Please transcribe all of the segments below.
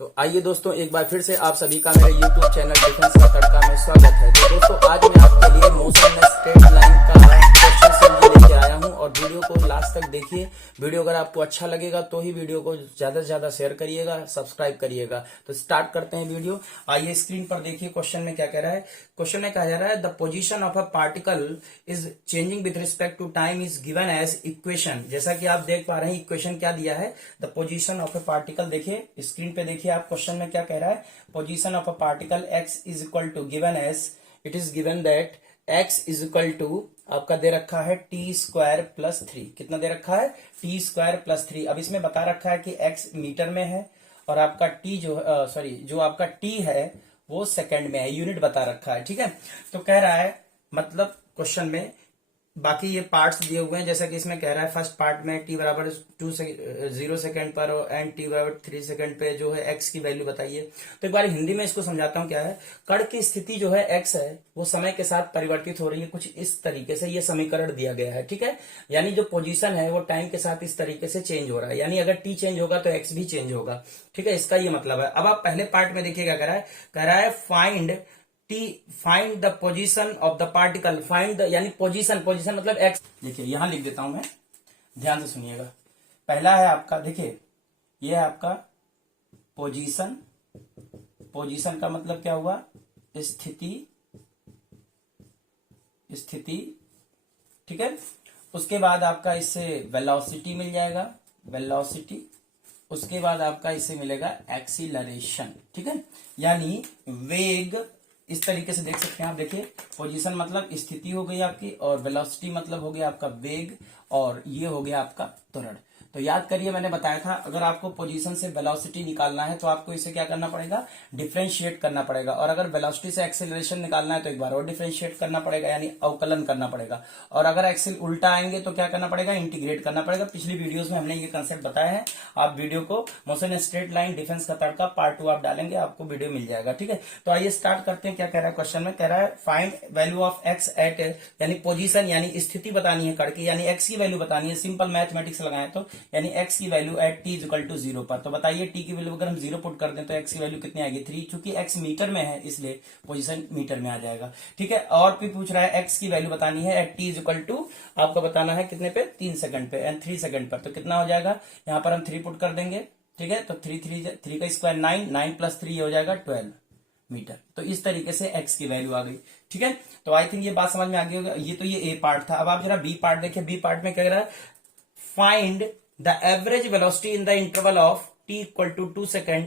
तो आइए दोस्तों, एक बार फिर से आप सभी का मेरे YouTube चैनल डिफेंस का तड़का में स्वागत है। तो दोस्तों, आज मैं आपके लिए मोशन में स्ट्रेट लाइन का क्वेश्चन समझी लेके आया हूं और वीडियो को लास्ट तक देखिए। वीडियो अगर आपको अच्छा लगेगा तो ही वीडियो को ज्यादा से ज्यादा शेयर करिएगा, सब्सक्राइब करिएगा। तो स्टार्ट करते हैं वीडियो। आइए स्क्रीन पर देखिए क्वेश्चन में क्या कह रहा है। क्वेश्चन में कहा जा रहा है the position of a particle is changing with respect to time is given as equation. जैसा कि आप देख पा रहे हैं इक्वेशन क्या दिया है, the position of a particle. देखिए स्क्रीन पे, देखिए आप क्वेश्चन में क्या कह रहा है। Position of a particle X is equal to given as, it is given that X is equal to आपका दे रखा है टी स्क्वायर प्लस 3। कितना दे रखा है? T square plus 3। अब इसमें बता रखा है कि एक्स मीटर में है और आपका टी जो आपका टी है वो सेकंड में है, यूनिट बता रखा है। ठीक है, तो कह रहा है मतलब क्वेश्चन में बाकी ये पार्ट्स दिए हुए हैं, जैसा कि इसमें कह रहा है फर्स्ट पार्ट में टी बराबर 0 सेकंड पर एंड टी बराबर 3 सेकंड पे जो है एक्स की वैल्यू बताइए। तो एक बार हिंदी में इसको समझाता हूं। क्या है, कण की स्थिति जो है एक्स है वो समय के साथ परिवर्तित हो रही है, कुछ इस तरीके से ये समीकरण दिया गया है। ठीक है, यानी जो पोजीशन है वो टाइम के साथ इस तरीके से चेंज हो रहा है, यानी अगर टी चेंज होगा तो एक्स भी चेंज होगा। ठीक है, इसका ये मतलब है। अब आप पहले पार्ट में देखिए क्या कह रहा है find the position of the particle. Find the यानी पोजीशन मतलब एक्स। देखिए यहां लिख देता हूं मैं, ध्यान से सुनिएगा। पहला है आपका, देखिए ये है आपका पोजीशन। पोजीशन का मतलब क्या हुआ? स्थिति। ठीक है, उसके बाद आपका इससे वेलोसिटी मिल जाएगा, वेलोसिटी। उसके बाद आपका इससे मिलेगा एक्सीलरेशन। ठीक है, यानी वेग। इस तरीके से देख सकते हैं आप। देखिए पोजीशन मतलब स्थिति हो गई आपकी और वेलोसिटी मतलब हो गया आपका वेग और ये हो गया आपका त्वरण। तो याद करिए, मैंने बताया था अगर आपको पोजीशन से वेलोसिटी निकालना है तो आपको इसे क्या करना पड़ेगा? डिफरेंशिएट करना पड़ेगा। और अगर वेलोसिटी से एक्सेलरेशन निकालना है तो एक बार और डिफरेंशिएट करना पड़ेगा, यानी अवकलन करना पड़ेगा। और अगर एक्सेल उल्टा आएंगे तो क्या करना पड़ेगा? इंटीग्रेट करना पड़ेगा। पिछली वीडियोस में हमने ये कंसेप्ट बताया है। आप वीडियो को मोशन स्ट्रेट लाइन डिफेंस का तड़का पार्ट 2 आप डालेंगे, आपको वीडियो मिल जाएगा। ठीक है, तो आइए स्टार्ट करते हैं। क्या कह रहा है क्वेश्चन में? कह रहा है find value of X at, यानी पोजीशन यानी स्थिति बतानी है कण की, यानी एक्स की वैल्यू बतानी है। सिंपल मैथमेटिक्स लगाएं तो यानी एक्स की value at T equal to 0 पर। तो बताइए टी की वैल्यू अगर हम 0 पुट कर दें तो एक्स की वैल्यू कितनी आएगी? 3। चूंकि एक्स मीटर में है इसलिए पोजीशन मीटर में आ जाएगा। ठीक है, और भी पूछ रहा है एक्स की वैल्यू बतानी है एट टी इक्वल टू, आपको बताना है कितने पे? 3 सेकंड पे एंड 3 सेकंड पर। तो कितना हो जाएगा? यहां पर हम 3 पुट कर देंगे। ठीक है, तो 3 का स्क्वायर 9, 9 प्लस 3 हो जाएगा 12 मीटर। तो इस तरीके से एक्स की वैल्यू आ गई। ठीक है, तो आई थिंक ये बात समझ में आ गई होगा। ये तो ये ए पार्ट था। अब आप जरा बी पार्ट देखिए। बी पार्ट में क्या कह रहा है? Find the average velocity in the interval of T equal to 2 second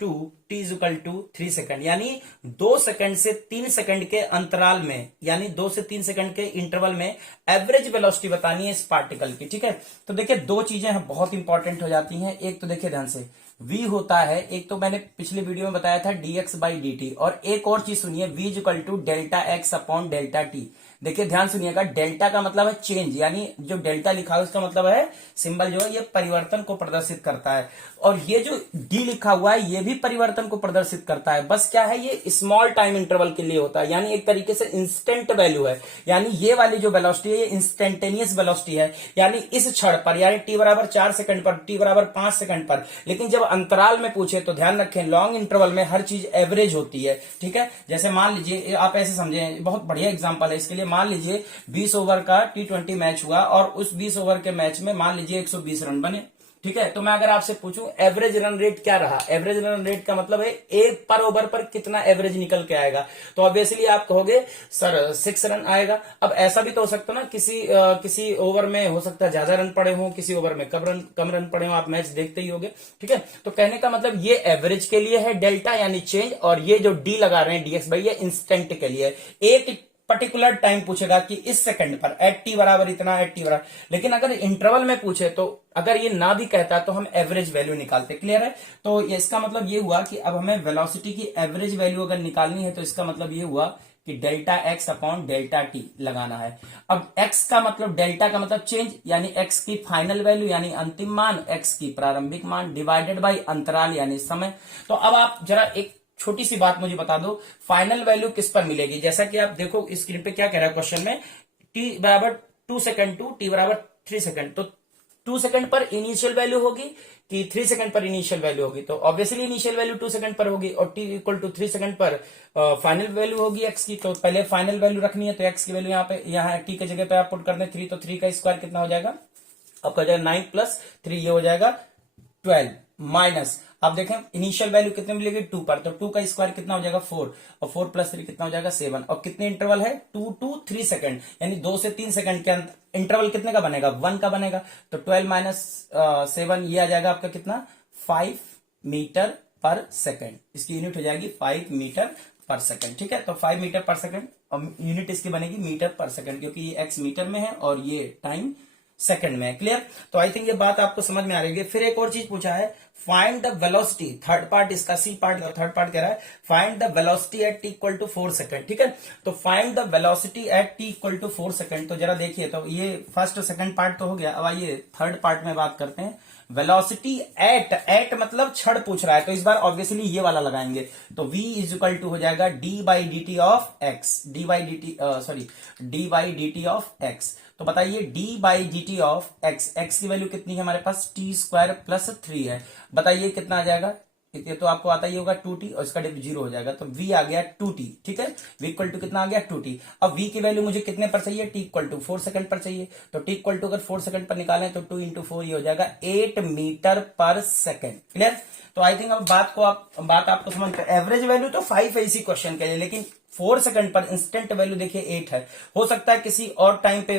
to T is equal to 3 second, यानी 2 सेकंड से 3 सेकंड के अंतराल में, यानी 2 से 3 सेकंड के इंटरवल में एवरेज वेलोसिटी बतानी है इस पार्टिकल की। ठीक है, तो देखिए दो चीजें बहुत इंपॉर्टेंट हो जाती हैं। एक तो देखिए ध्यान से, v होता है, एक तो मैंने पिछले वीडियो में बताया था dx बाई dt, और एक और चीज सुनिए, v is equal to delta X upon delta T. देखिए ध्यान सुनिएगा, डेल्टा का मतलब है चेंज, यानी जो डेल्टा लिखा है उसका मतलब है सिंबल जो है ये परिवर्तन को प्रदर्शित करता है, और ये जो डी लिखा हुआ है ये भी परिवर्तन को प्रदर्शित करता है। बस क्या है, ये स्मॉल टाइम इंटरवल के लिए होता है, यानी एक तरीके से इंस्टेंट वैल्यू है। यानी ये वाली जो वेलोसिटी है ये इंस्टेंटेनियस वेलोसिटी है, यानी इस क्षण पर, यानी टी बराबर 4 सेकंड पर, टी बराबर 5 सेकंड पर। लेकिन जब अंतराल में पूछे तो ध्यान रखें लॉन्ग इंटरवल में हर चीज एवरेज होती है। ठीक है, जैसे मान लीजिए, आप ऐसे समझे, बहुत बढ़िया एग्जांपल है इसके लिए। मान लीजिए 20 ओवर का T20 मैच हुआ और उस 20 ओवर के मैच में मान लीजिए 120 रन बने। ठीक है, तो मैं अगर आपसे पूछूं एवरेज रन रेट क्या रहा? एवरेज रन रेट का मतलब है एक पर ओवर पर कितना एवरेज निकल के आएगा। तो ऑब्वियसली आप कहोगे सर 6 रन आएगा। अब ऐसा भी तो हो सकता ना, किसी ओवर में हो सकता है ज्यादा रन पड़े हों, किसी ओवर में कम रन पड़े हों, आप मैच देखते ही होंगे। ठीक है, तो कहने का मतलब ये एवरेज के लिए है डेल्टा यानी चेंज, और ये जो डी लगा रहे हैं डीएक्स बाई, ये इंस्टेंट के लिए। एक पर्टिकुलर टाइम पूछेगा कि इस सेकंड पर एट टी बराबर इतना, एट टी बराबर। लेकिन अगर इंटरवल में पूछे तो अगर ये ना भी कहता तो हम एवरेज वैल्यू निकालते। क्लियर है? तो इसका मतलब ये हुआ कि अब हमें वेलोसिटी की एवरेज वैल्यू अगर निकालनी है तो इसका मतलब ये हुआ कि delta X upon delta T लगाना है। अब एक्स का मतलब, डेल्टा का मतलब चेंज, यानी एक्स की फाइनल वैल्यू यानी अंतिम मान, एक्स की प्रारंभिक मान, डिवाइडेड बाई अंतराल यानी समय। तो अब आप जरा एक छोटी सी बात मुझे बता दो, फाइनल वैल्यू किस पर मिलेगी? जैसा कि आप देखो स्क्रीन पे क्या कह रहा है क्वेश्चन में, टी बराबर 2 सेकंड टू टी बराबर 3 सेकंड। तो 2 सेकंड पर इनिशियल वैल्यू होगी कि 3 सेकंड पर इनिशियल वैल्यू होगी, तो ऑब्वियसली इनिशियल वैल्यू 2 सेकंड पर होगी और t इक्वल टू 3 सेकंड पर फाइनल वैल्यू होगी x की। तो पहले फाइनल वैल्यू रखनी है, तो x की वैल्यू यहाँ t की जगह पे आप पुट कर दें 3, तो 3 का स्क्वायर कितना हो जाएगा आपका, हो जाएगा 9 प्लस 3, ये हो जाएगा 12 माइनस, आप देखें इनिशियल वैल्यू कितने मिलेगी 2 पर, तो 2 का स्क्वायर कितना हो जाएगा 4, और 4 प्लस 3 कितना हो जाएगा 7, और कितने इंटरवल है 2 to 3 सेकंड, यानी 2 से 3 सेकंड के अंदर इंटरवल कितने का बनेगा 1 का बनेगा। तो 12 माइनस 7 ये आ जाएगा आपका कितना 5 मीटर पर सेकंड, इसकी यूनिट हो जाएगी 5 मीटर पर सेकंड। ठीक है, तो 5 मीटर पर सेकंड और यूनिट इसकी बनेगी मीटर पर सेकंड, क्योंकि ये एक्स मीटर में है और ये टाइम सेकंड में है। क्लियर, तो आई थिंक ये बात आपको समझ में आ रही है। फिर एक और चीज पूछा है, find the velocity, third part इसका सी पार्ट और थर्ड पार्ट कह रहा है find the velocity at T equal to 4 second. ठीक है, तो find the velocity at T equal to 4 second. तो जरा देखिए, तो ये फर्स्ट और सेकंड पार्ट तो हो गया, अब आइए थर्ड पार्ट में बात करते हैं। वेलोसिटी एट मतलब क्षण पूछ रहा है, तो इस बार ऑब्वियसली ये वाला लगाएंगे, तो v इज इक्वल टू हो जाएगा D by D T of x, D by D T of x. तो बताइए d by D T of x, x की वैल्यू कितनी है हमारे पास टी स्क्वायर प्लस 3 है, बताइए कितना आ जाएगा, ये तो आपको आता ही होगा 2t और इसका डिफ 0 हो जाएगा, तो v आ गया 2t। ठीक है, v इक्वल टू कितना आ गया 2t। अब v की वैल्यू मुझे कितने पर चाहिए, t इक्वल टू 4 सेकंड पर चाहिए, तो t इक्वल टू अगर 4 सेकंड पर निकालें तो 2 इंटू 4 ये हो जाएगा 8 मीटर पर सेकंड। क्लियर, तो आई थिंक अब बात आपको समझ में, एवरेज वैल्यू तो 5 है इसी क्वेश्चन के लिए, लेकिन 4 सेकंड पर इंस्टेंट वैल्यू देखिए 8 है, हो सकता है किसी और टाइम पे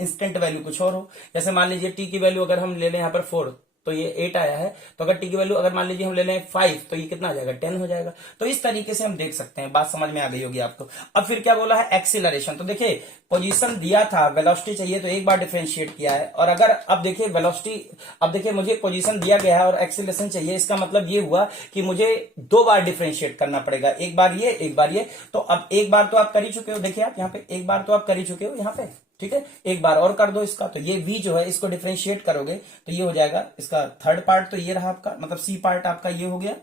इंस्टेंट वैल्यू कुछ और हो, जैसे मान लीजिए t की वैल्यू अगर हम ले लें यहाँ पर 4 तो ये 8 आया है, तो अगर t की वैल्यू अगर मान लीजिए हम ले लें 5 तो ये कितना आ जाएगा 10 हो जाएगा। तो इस तरीके से हम देख सकते हैं, बात समझ में आ गई होगी आपको। अब फिर क्या बोला है एक्सीलरेशन, तो देखिए पोजीशन दिया था, वेलोसिटी चाहिए तो एक बार डिफरेंशिएट किया है, और अगर अब देखिए वेलोसिटी, अब देखिए मुझे पोजीशन दिया गया है और एक्सीलरेशन चाहिए, इसका मतलब ये हुआ कि मुझे 2 बार डिफरेंशिएट करना पड़ेगा, एक बार ये एक बार ये। तो अब एक बार तो आप कर ही चुके हो, देखिए आप यहाँ पे एक बार तो आप कर ही चुके हो यहाँ पे, ठीक है, एक बार और कर दो इसका, तो ये v जो है इसको डिफरेंशिएट करोगे तो ये हो जाएगा इसका थर्ड पार्ट, तो ये रहा आपका, मतलब सी पार्ट आपका ये हो गया।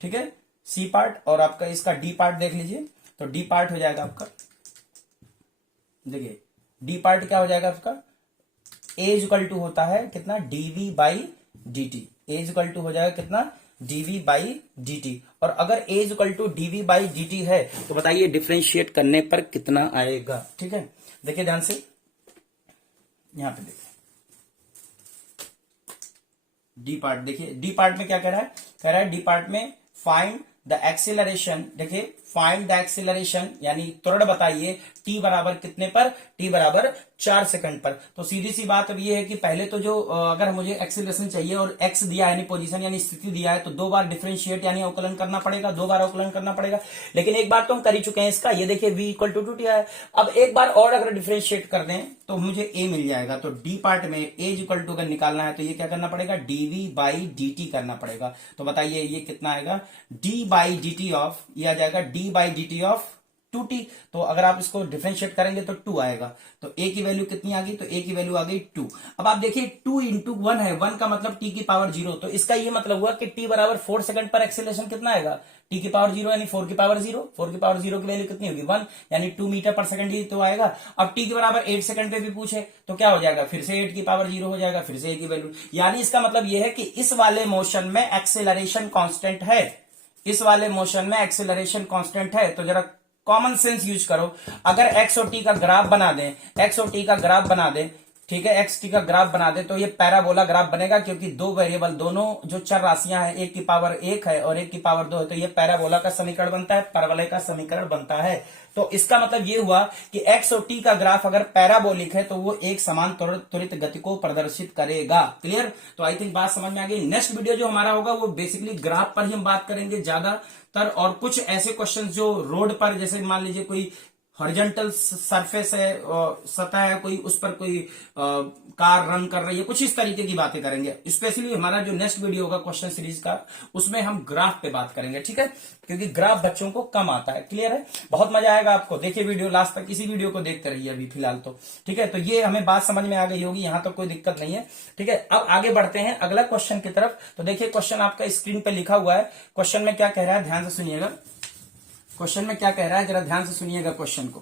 ठीक है, सी पार्ट, और आपका इसका डी पार्ट देख लीजिए, तो डी पार्ट हो जाएगा आपका, देखिए डी पार्ट क्या हो जाएगा आपका, ए इक्वल टू होता है कितना dv by dt, a equal to हो जाएगा कितना dv बाई dt, और अगर a equal to dv by dt है तो बताइए डिफरेंशिएट करने पर कितना आएगा। ठीक है, देखिए ध्यान से, यहां पे देखिए डी पार्ट, देखिए डी पार्ट में क्या कह रहा है डी पार्ट में फाइंड द एक्सीलरेशन, देखिए फाइंड द एक्सीलरेशन यानी त्वरण बताइए t बराबर कितने पर, t बराबर 4 सेकंड पर। तो सीधी सी बात अब ये है कि पहले तो जो अगर मुझे एक्सीलरेशन चाहिए और x दिया है यानी पोजीशन यानी स्थिति दिया है, तो 2 बार डिफरेंशिएट यानी अवकलन करना पड़ेगा, 2 बार अवकलन करना पड़ेगा, लेकिन एक बार तो हम कर ही चुके हैं इसका, ये देखिए v इक्वल टू 2t है। अब एक बार और अगर डिफरेंशिएट कर दें तो मुझे a मिल जाएगा, तो डी पार्ट में a इक्वल टू अगर निकालना है तो ये क्या करना पड़ेगा dv बाई dt करना पड़ेगा। तो बताइए ये कितना आएगा d बाई dt ऑफ, ये आ जाएगा d by dt of 2t, तो अगर आप इसको डिफरेंशिएट करेंगे तो 2 आएगा, तो a की वैल्यू कितनी आ गई, तो a की वैल्यू आ गई 2। अब आप देखिए 2 इंटू 1 है, 1 का मतलब t की पावर 0, तो इसका ये मतलब हुआ कि t बराबर 4 सेकंड पर एक्सीलरेशन कितना आएगा, t की पावर 0 यानी 4 की पावर 0, 4 की पावर 0 की वैल्यू कितनी होगी 1, यानी 2 मीटर पर सेकंड ही तो आएगा। अब t के बराबर 8 सेकंड पे भी पूछे तो क्या हो जाएगा, फिर से 8 की पावर 0 हो जाएगा, फिर से a की वैल्यू, यानी इसका मतलब यह है कि इस वाले मोशन में एक्सीलरेशन कांस्टेंट है, इस वाले मोशन में एक्सीलरेशन कांस्टेंट है। तो जरा कॉमन सेंस यूज करो, अगर एक्स और टी का ग्राफ बना दें, एक्स और टी का ग्राफ बना दें, ठीक है, एक्स टी का ग्राफ बना दे तो ये पैराबोला ग्राफ बनेगा, क्योंकि 2 वेरिएबल दोनों जो चर राशियां हैं, एक की पावर 1 है और एक की पावर 2 है, तो ये पैराबोला का समीकरण बनता है, परवलय का समीकरण बनता है। तो इसका मतलब ये हुआ कि एक्स और टी का ग्राफ अगर पैराबोलिक है तो वो एक समान त्वरित गति को प्रदर्शित करेगा। क्लियर, तो आई थिंक बात समझ में आ गई। नेक्स्ट वीडियो जो हमारा होगा वो बेसिकली ग्राफ पर ही हम बात करेंगे ज्यादातर, और कुछ ऐसे क्वेश्चन जो रोड पर, जैसे मान लीजिए कोई हॉरिजॉन्टल सरफेस है, सतह है कोई, उस पर कोई कार रन कर रही है, कुछ इस तरीके की बातें करेंगे। स्पेशली हमारा जो नेक्स्ट वीडियो होगा क्वेश्चन सीरीज का, उसमें हम ग्राफ पे बात करेंगे, ठीक है, क्योंकि ग्राफ बच्चों को कम आता है। क्लियर है, बहुत मजा आएगा आपको, देखिए वीडियो लास्ट तक, इसी वीडियो को देखते रहिए अभी फिलहाल तो, ठीक है। तो ये हमें बात समझ में आ गई होगी, यहां तक कोई दिक्कत नहीं है, ठीक है। अब आगे बढ़ते हैं अगला क्वेश्चन की तरफ। तो देखिए क्वेश्चन आपका स्क्रीन पे लिखा हुआ है, क्वेश्चन में क्या कह रहा है ध्यान से सुनिएगा, क्वेश्चन में क्या कह रहा है जरा ध्यान से सुनिएगा क्वेश्चन को।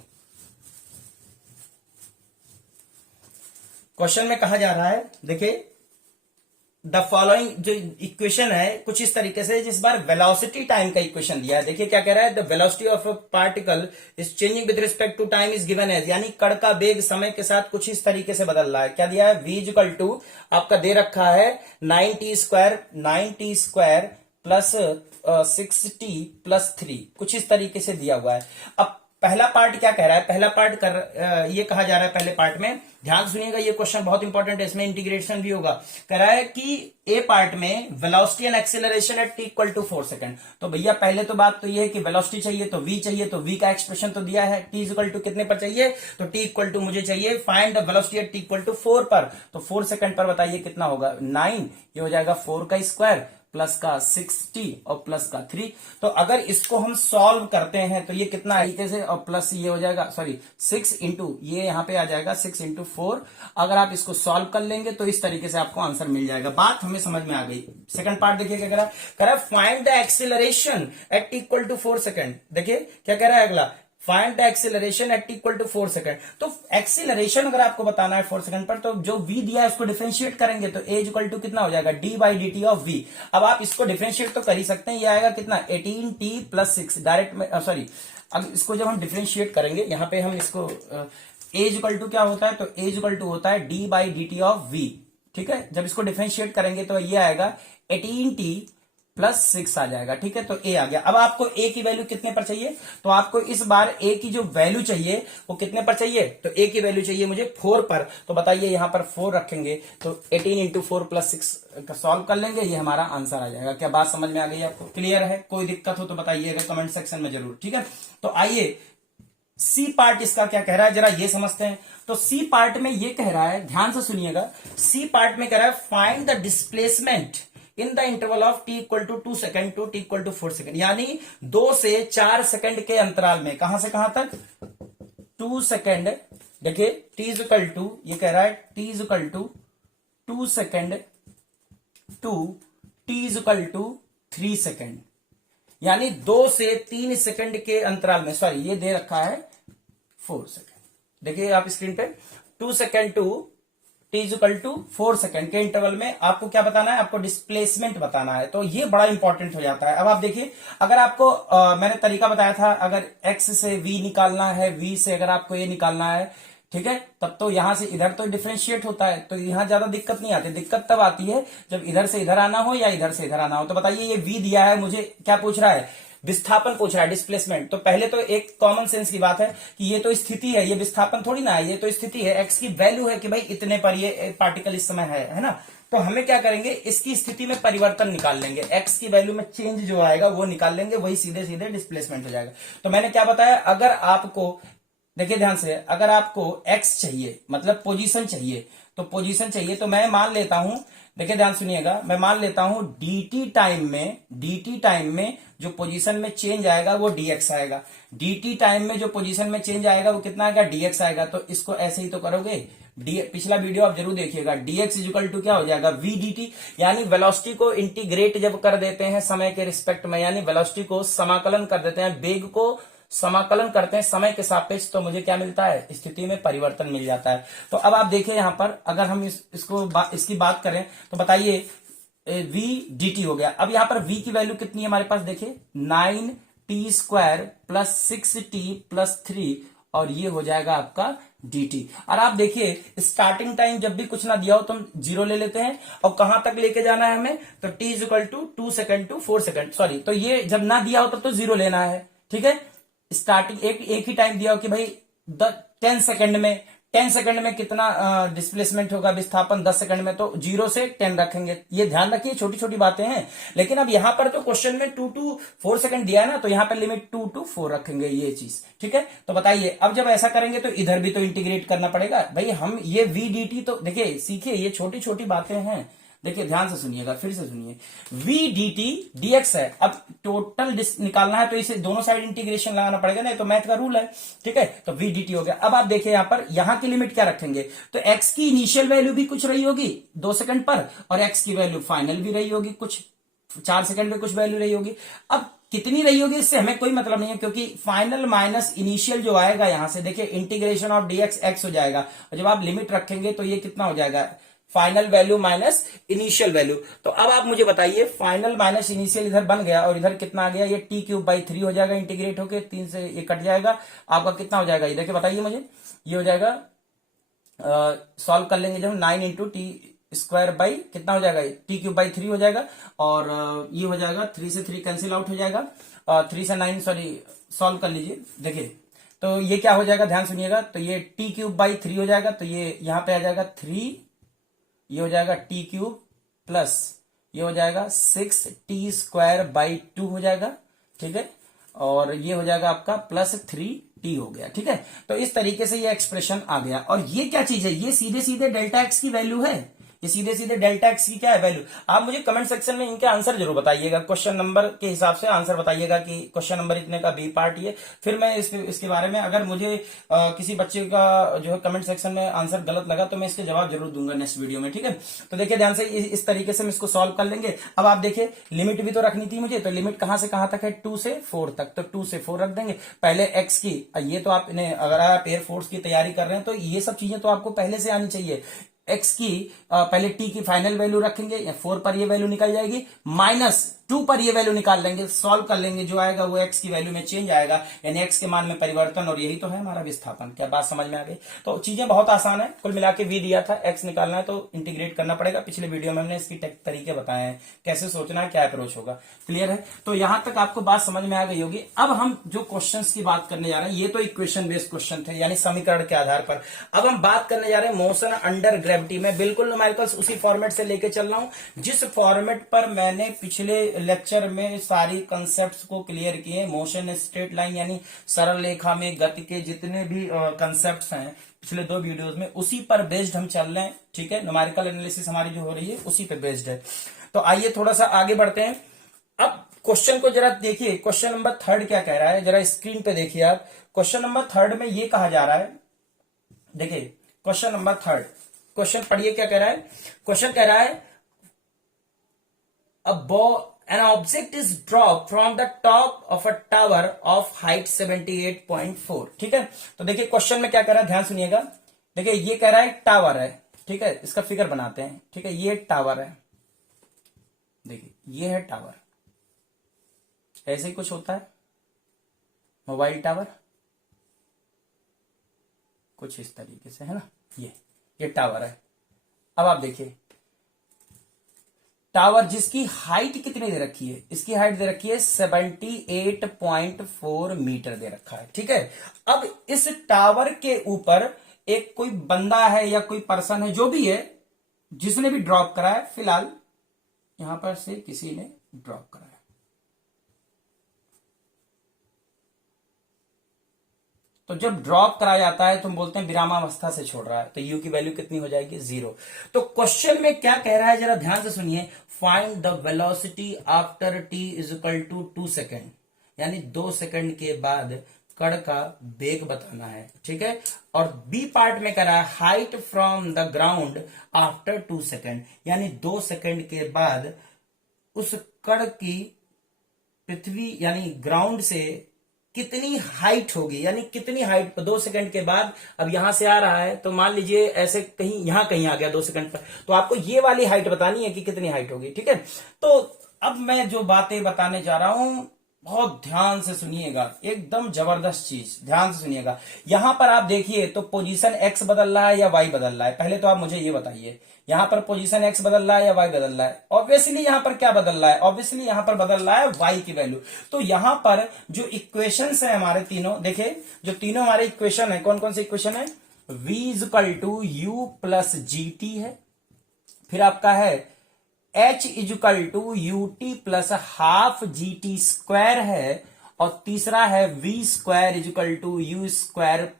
क्वेश्चन में कहा जा रहा है, देखिए द फॉलोइंग जो इक्वेशन है कुछ इस तरीके से, जिस बार वेलोसिटी टाइम का इक्वेशन दिया है। देखिए क्या कह रहा है, the velocity of a particle is changing with respect to time is given as, यानी कण का वेग समय के साथ कुछ इस तरीके से बदल रहा है। क्या दिया है, v इक्वल टू आपका दे रखा है 9t² प्लस 6t प्लस 3, कुछ इस तरीके से दिया हुआ है। अब पहला पार्ट क्या कह रहा है, पहला पार्ट ये कहा जा रहा है पहले पार्ट में, ध्यान सुनिएगा, ये क्वेश्चन बहुत इंपॉर्टेंट है, इसमें इंटीग्रेशन भी होगा। कह रहा है कि ए पार्ट में velocity and acceleration at t equal to 4 second. तो भैया पहले तो बात तो ये है कि वेलोसिटी चाहिए तो v चाहिए, तो v का एक्सप्रेशन तो दिया है, t इक्वल टू कितने पर चाहिए, तो t इक्वल टू मुझे चाहिए find the velocity at t equal to 4 पर, तो 4 सेकंड पर बताइए कितना होगा, 9, ये हो जाएगा 4 का स्क्वायर प्लस का 6t और प्लस का 3। तो अगर इसको हम सॉल्व करते हैं तो ये कितना तरीके से, और प्लस ये हो जाएगा, सॉरी 6 इंटू ये यहां पे आ जाएगा 6 इंटू 4। अगर आप इसको सॉल्व कर लेंगे तो इस तरीके से आपको आंसर मिल जाएगा। बात हमें समझ में आ गई। सेकंड पार्ट देखिए क्या कह रहा है find the acceleration at t equal to 4 second. देखिए क्या कह रहा है अगला, find the acceleration at t equal to 4 second. तो एक्सीलरेशन अगर आपको बताना है 4 सेकंड पर, तो जो v दिया है उसको डिफरेंशिएट करेंगे तो a इक्वल टू कितना हो जाएगा, d by dt of v। अब आप इसको डिफरेंशिएट तो कर ही सकते हैं, ये आएगा कितना 18t प्लस 6 डायरेक्ट में, सॉरी अब इसको जब हम डिफरेंशिएट करेंगे यहां पे हम इसको a इक्वल टू क्या होता है, तो a इक्वल टू होता है d by dt of v। ठीक है, जब इसको डिफरेंशिएट करेंगे तो ये आएगा 18t प्लस 6 आ जाएगा। ठीक है, तो a आ गया। अब आपको a की वैल्यू कितने पर चाहिए, तो आपको इस बार a की जो वैल्यू चाहिए वो कितने पर चाहिए, तो a की वैल्यू चाहिए मुझे 4 पर। तो बताइए यहां पर 4 रखेंगे तो 18 इंटू 4 प्लस 6 का सॉल्व कर लेंगे, ये हमारा आंसर आ जाएगा। क्या बात समझ में आ गई आपको, क्लियर है? कोई दिक्कत हो तो बताइएगा कमेंट सेक्शन में जरूर। ठीक है, तो आइए सी पार्ट इसका क्या कह रहा है जरा ये समझते हैं। तो सी पार्ट में ये कह रहा है, ध्यान से सुनिएगा, सी पार्ट में कह रहा है find the displacement in the interval of t equal to 2 second to t equal to 4 second, यानी 2 से 4 सेकंड के अंतराल में, कहां से कहां तक, 2 सेकंड। देखिए t इक्वल टू, ये कह रहा है t equal to 2 second to t equal to 3 second, यानी 2 से 3 सेकंड के अंतराल में, सॉरी ये दे रखा है 4 सेकंड। देखिए आप स्क्रीन पे 2 second to t equal to 4 second के इंटरवल में आपको क्या बताना है, आपको डिस्प्लेसमेंट बताना है। तो ये बड़ा इंपॉर्टेंट हो जाता है। अब आप देखिए, अगर आपको मैंने तरीका बताया था, अगर x से v निकालना है, v से अगर आपको a निकालना है, ठीक है, तब तो यहां से इधर तो डिफरेंशिएट होता है, तो यहां ज्यादा दिक्कत नहीं आती। दिक्कत तब आती है जब इधर से इधर आना हो या इधर से इधर आना हो। तो बताइए ये v दिया है, मुझे क्या पूछ रहा है, विस्थापन पूछ रहा है, डिस्प्लेसमेंट। तो पहले तो एक कॉमन सेंस की बात है कि ये तो स्थिति है, ये विस्थापन थोड़ी ना है, ये तो स्थिति है, एक्स की वैल्यू है कि भाई इतने पर ये पार्टिकल इस समय है ना। तो हमें क्या करेंगे, इसकी स्थिति में परिवर्तन निकाल लेंगे, एक्स की वैल्यू में चेंज जो आएगा वो निकाल लेंगे, वही सीधे सीधे डिस्प्लेसमेंट हो जाएगा। तो मैंने क्या बताया, अगर आपको, देखिए ध्यान से, अगर आपको एक्स चाहिए मतलब पोजीशन चाहिए, तो पोजीशन चाहिए तो मैं मान लेता हूं, देखिए ध्यान सुनिएगा, मैं मान लेता हूं dt टाइम में जो पोजीशन में चेंज आएगा वो dx आएगा। dt टाइम में जो पोजीशन में चेंज आएगा वो कितना आएगा, dx आएगा। तो इसको ऐसे ही तो करोगे, पिछला वीडियो आप जरूर देखिएगा, dx इक्वल टू क्या हो जाएगा, v dt, यानी वेलोसिटी को इंटीग्रेट जब कर देते हैं समय के रिस्पेक्ट में, यानी वेलोसिटी को समाकलन कर देते हैं, वेग को समाकलन करते हैं समय के सापेक्ष, तो मुझे क्या मिलता है, स्थिति में परिवर्तन मिल जाता है। तो अब आप देखिए यहां पर अगर हम इसकी बात करें तो बताइए v dt हो गया। अब यहां पर v की वैल्यू कितनी है हमारे पास, देखिए 9t² प्लस 6t प्लस 3, और ये हो जाएगा आपका dt। और आप देखिए स्टार्टिंग टाइम जब भी कुछ ना दिया हो तो हम 0 ले लेते हैं, और कहां तक लेके जाना है हमें, तो t equal to 2 second to 4 second, sorry, तो ये जब ना दिया हो तब तो 0 लेना है। ठीक है, स्टार्टिंग एक ही टाइम दिया हो कि भाई 10 सेकंड में कितना डिस्प्लेसमेंट होगा, विस्थापन 10 सेकंड में, तो 0 से 10 रखेंगे। ये ध्यान रखिए, छोटी छोटी बातें हैं, लेकिन अब यहां पर तो क्वेश्चन में 2 to 4 सेकंड दिया है ना, तो यहां पर लिमिट 2 to 4 रखेंगे, ये चीज। ठीक है, तो बताइए अब जब ऐसा करेंगे तो इधर भी तो इंटीग्रेट करना पड़ेगा भाई। हम ये v dt तो देखिए सीखिए, ये छोटी छोटी बातें हैं, देखिए ध्यान से सुनिएगा, फिर से सुनिए, v dt dx है। अब टोटल निकालना है तो इसे दोनों साइड इंटीग्रेशन लगाना पड़ेगा ना, तो मैथ का रूल है। ठीक है, तो v dt हो गया। अब आप देखिए यहां पर, यहां की लिमिट क्या रखेंगे, तो x की इनिशियल वैल्यू भी कुछ रही होगी 2 सेकंड पर, और x की वैल्यू फाइनल भी रही होगी कुछ 4 सेकंड में, कुछ वैल्यू रही होगी। अब कितनी रही होगी इससे हमें कोई मतलब नहीं है, क्योंकि फाइनल माइनस इनिशियल जो आएगा यहां से, देखिए इंटीग्रेशन ऑफ dx x हो जाएगा, और जब आप लिमिट रखेंगे तो ये कितना हो जाएगा, final value minus initial value. तो अब आप मुझे बताइए, फाइनल माइनस इनिशियल इधर बन गया और इधर कितना आ गया, ये t³/3 हो जाएगा, इंटीग्रेट होके 3 से ये कट जाएगा, आपका कितना हो जाएगा ये देखिए बताइए मुझे, ये हो जाएगा सॉल्व कर लेंगे जब 9 × t² कितना हो जाएगा, t³/3 हो जाएगा, और ये हो जाएगा 3 से 3 कैंसिल आउट हो जाएगा, 3 से 9 सॉरी सॉल्व कर लीजिए देखिए, तो ये क्या हो जाएगा ध्यान सुनिएगा, तो ये t³/3 हो जाएगा, तो ये यहां पे आ जाएगा 3, ये हो जाएगा t³ प्लस ये हो जाएगा 6t²/2 हो जाएगा, ठीक है, और ये हो जाएगा आपका प्लस 3t हो गया, ठीक है। तो इस तरीके से ये एक्सप्रेशन आ गया, और ये क्या चीज है, ये सीधे सीधे डेल्टा एक्स की वैल्यू है, ये सीधे सीधे डेल्टा एक्स की क्या है वैल्यू। आप मुझे कमेंट सेक्शन में इनके आंसर जरूर बताइएगा, क्वेश्चन नंबर के हिसाब से आंसर बताइएगा कि क्वेश्चन नंबर इतने का बी पार्ट ये, फिर मैं इसके बारे में अगर मुझे किसी बच्चे का जो है कमेंट सेक्शन में आंसर गलत लगा तो मैं इसके जवाब जरूर दूंगा नेक्स्ट वीडियो में, ठीक है। तो देखिए ध्यान से इस तरीके से हम इसको सॉल्व कर लेंगे। अब आप देखिए लिमिट भी तो रखनी थी मुझे, तो लिमिट कहां से कहां तक है, 2 से 4 तक, तो 2 से 4 रख देंगे। पहले एक्स की, ये तो आप इन्हें अगर आप एयरफोर्स की तैयारी कर रहे हैं तो ये सब चीजें तो आपको पहले से आनी चाहिए। एक्स की पहले टी की फाइनल वैल्यू रखेंगे, या 4 पर ये वैल्यू निकल जाएगी, माइनस 2 पर ये वैल्यू निकाल लेंगे, सॉल्व कर लेंगे, जो आएगा वो एक्स की वैल्यू में चेंज आएगा, यानी एक्स के मान में परिवर्तन, और यही तो है हमारा विस्थापन। क्या बात समझ में आ गई। तो चीजें बहुत आसान है, कुल मिला के वी दिया था, एक्स निकालना है तो इंटीग्रेट करना पड़ेगा। पिछले वीडियो में हमने इसकी तरीके बताए हैं, कैसे सोचना है, क्या अप्रोच होगा, क्लियर है। तो यहां तक आपको बात समझ में आ गई होगी। अब हम जो क्वेश्चन की बात करने जा रहे हैं, ये तो इक्वेशन बेस्ड क्वेश्चन थे, यानी समीकरण के आधार पर। अब हम बात करने जा रहे हैं मोशन अंडर ग्रेविटी में, बिल्कुल न्यूमेरिकल्स उसी फॉर्मेट से लेके चल रहा हूं जिस फॉर्मेट पर मैंने पिछले लेक्चर में सारी कंसेप्ट्स को क्लियर किए। मोशन स्ट्रेट लाइन यानी सरल रेखा में गति के जितने भी कंसेप्ट्स हैं पिछले 2 वीडियोस में, उसी पर बेस्ड हम चल रहे हैं, ठीक है। न्यूमेरिकल एनालिसिस हमारी जो हो रही है उसी पे बेस्ड है। तो आइए थोड़ा सा आगे बढ़ते हैं। अब क्वेश्चन को जरा देखिए, क्वेश्चन नंबर 3 क्या कह रहा है, जरा स्क्रीन पे देखिए आप। क्वेश्चन नंबर 3 में ये कहा जा रहा है, देखिए क्वेश्चन नंबर 3, क्वेश्चन पढ़िए क्या कह रहा है। क्वेश्चन कह रहा है an object is dropped from the top of a tower of height 78.4, ठीक है। तो देखिए क्वेश्चन में क्या कह रहा है, ध्यान सुनिएगा। देखिए ये कह रहा है टावर है, ठीक है, इसका फिगर बनाते हैं, ठीक है। ये टावर है, देखिए ये है टावर, ऐसे ही कुछ होता है मोबाइल टावर, कुछ इस तरीके से है ना, ये टावर है। अब आप देखिए टावर जिसकी हाइट कितनी दे रखी है, इसकी हाइट दे रखी है 78.4 मीटर दे रखा है, ठीक है। अब इस टावर के ऊपर एक कोई बंदा है या कोई पर्सन है, जो भी है, जिसने भी ड्रॉप करा है, फिलहाल यहां पर से किसी ने ड्रॉप करा है, तो जब ड्रॉप कराया जाता है तो हम बोलते हैं विरामावस्था से छोड़ रहा है, तो u की वैल्यू कितनी हो जाएगी, 0। तो क्वेश्चन में क्या कह रहा है जरा ध्यान से सुनिए, find the velocity after t = 2 second, यानी 2 सेकेंड के बाद कण का वेग बताना है, ठीक है। और बी पार्ट में कह रहा है height from the ground after 2 second, यानी 2 सेकेंड के बाद उस कण की पृथ्वी यानी ग्राउंड से कितनी हाइट होगी, यानी कितनी हाइट पर 2 सेकंड के बाद। अब यहां से आ रहा है तो मान लीजिए ऐसे कहीं यहां कहीं आ गया 2 सेकंड पर, तो आपको ये वाली हाइट बतानी है कि कितनी हाइट होगी, ठीक है। तो अब मैं जो बातें बताने जा रहा हूं बहुत ध्यान से सुनिएगा, एकदम जबरदस्त चीज, ध्यान से सुनिएगा। यहां पर आप देखिए तो पोजीशन एक्स बदल रहा है या वाई बदल रहा है, पहले तो आप मुझे ये बताइए, यहां पर पोजीशन एक्स बदल रहा है या वाई बदल रहा है। ऑब्वियसली यहां पर क्या बदल रहा है, ऑब्वियसली यहां पर बदल रहा है वाई की वैल्यू। तो यहां पर जो इक्वेशंस है हमारे तीनों, देखिए जो तीनों हमारे इक्वेशन है, कौन कौन से इक्वेशन है, v = u + gt है, फिर आपका है h = ut + ½ gt² है, और तीसरा है v² = u²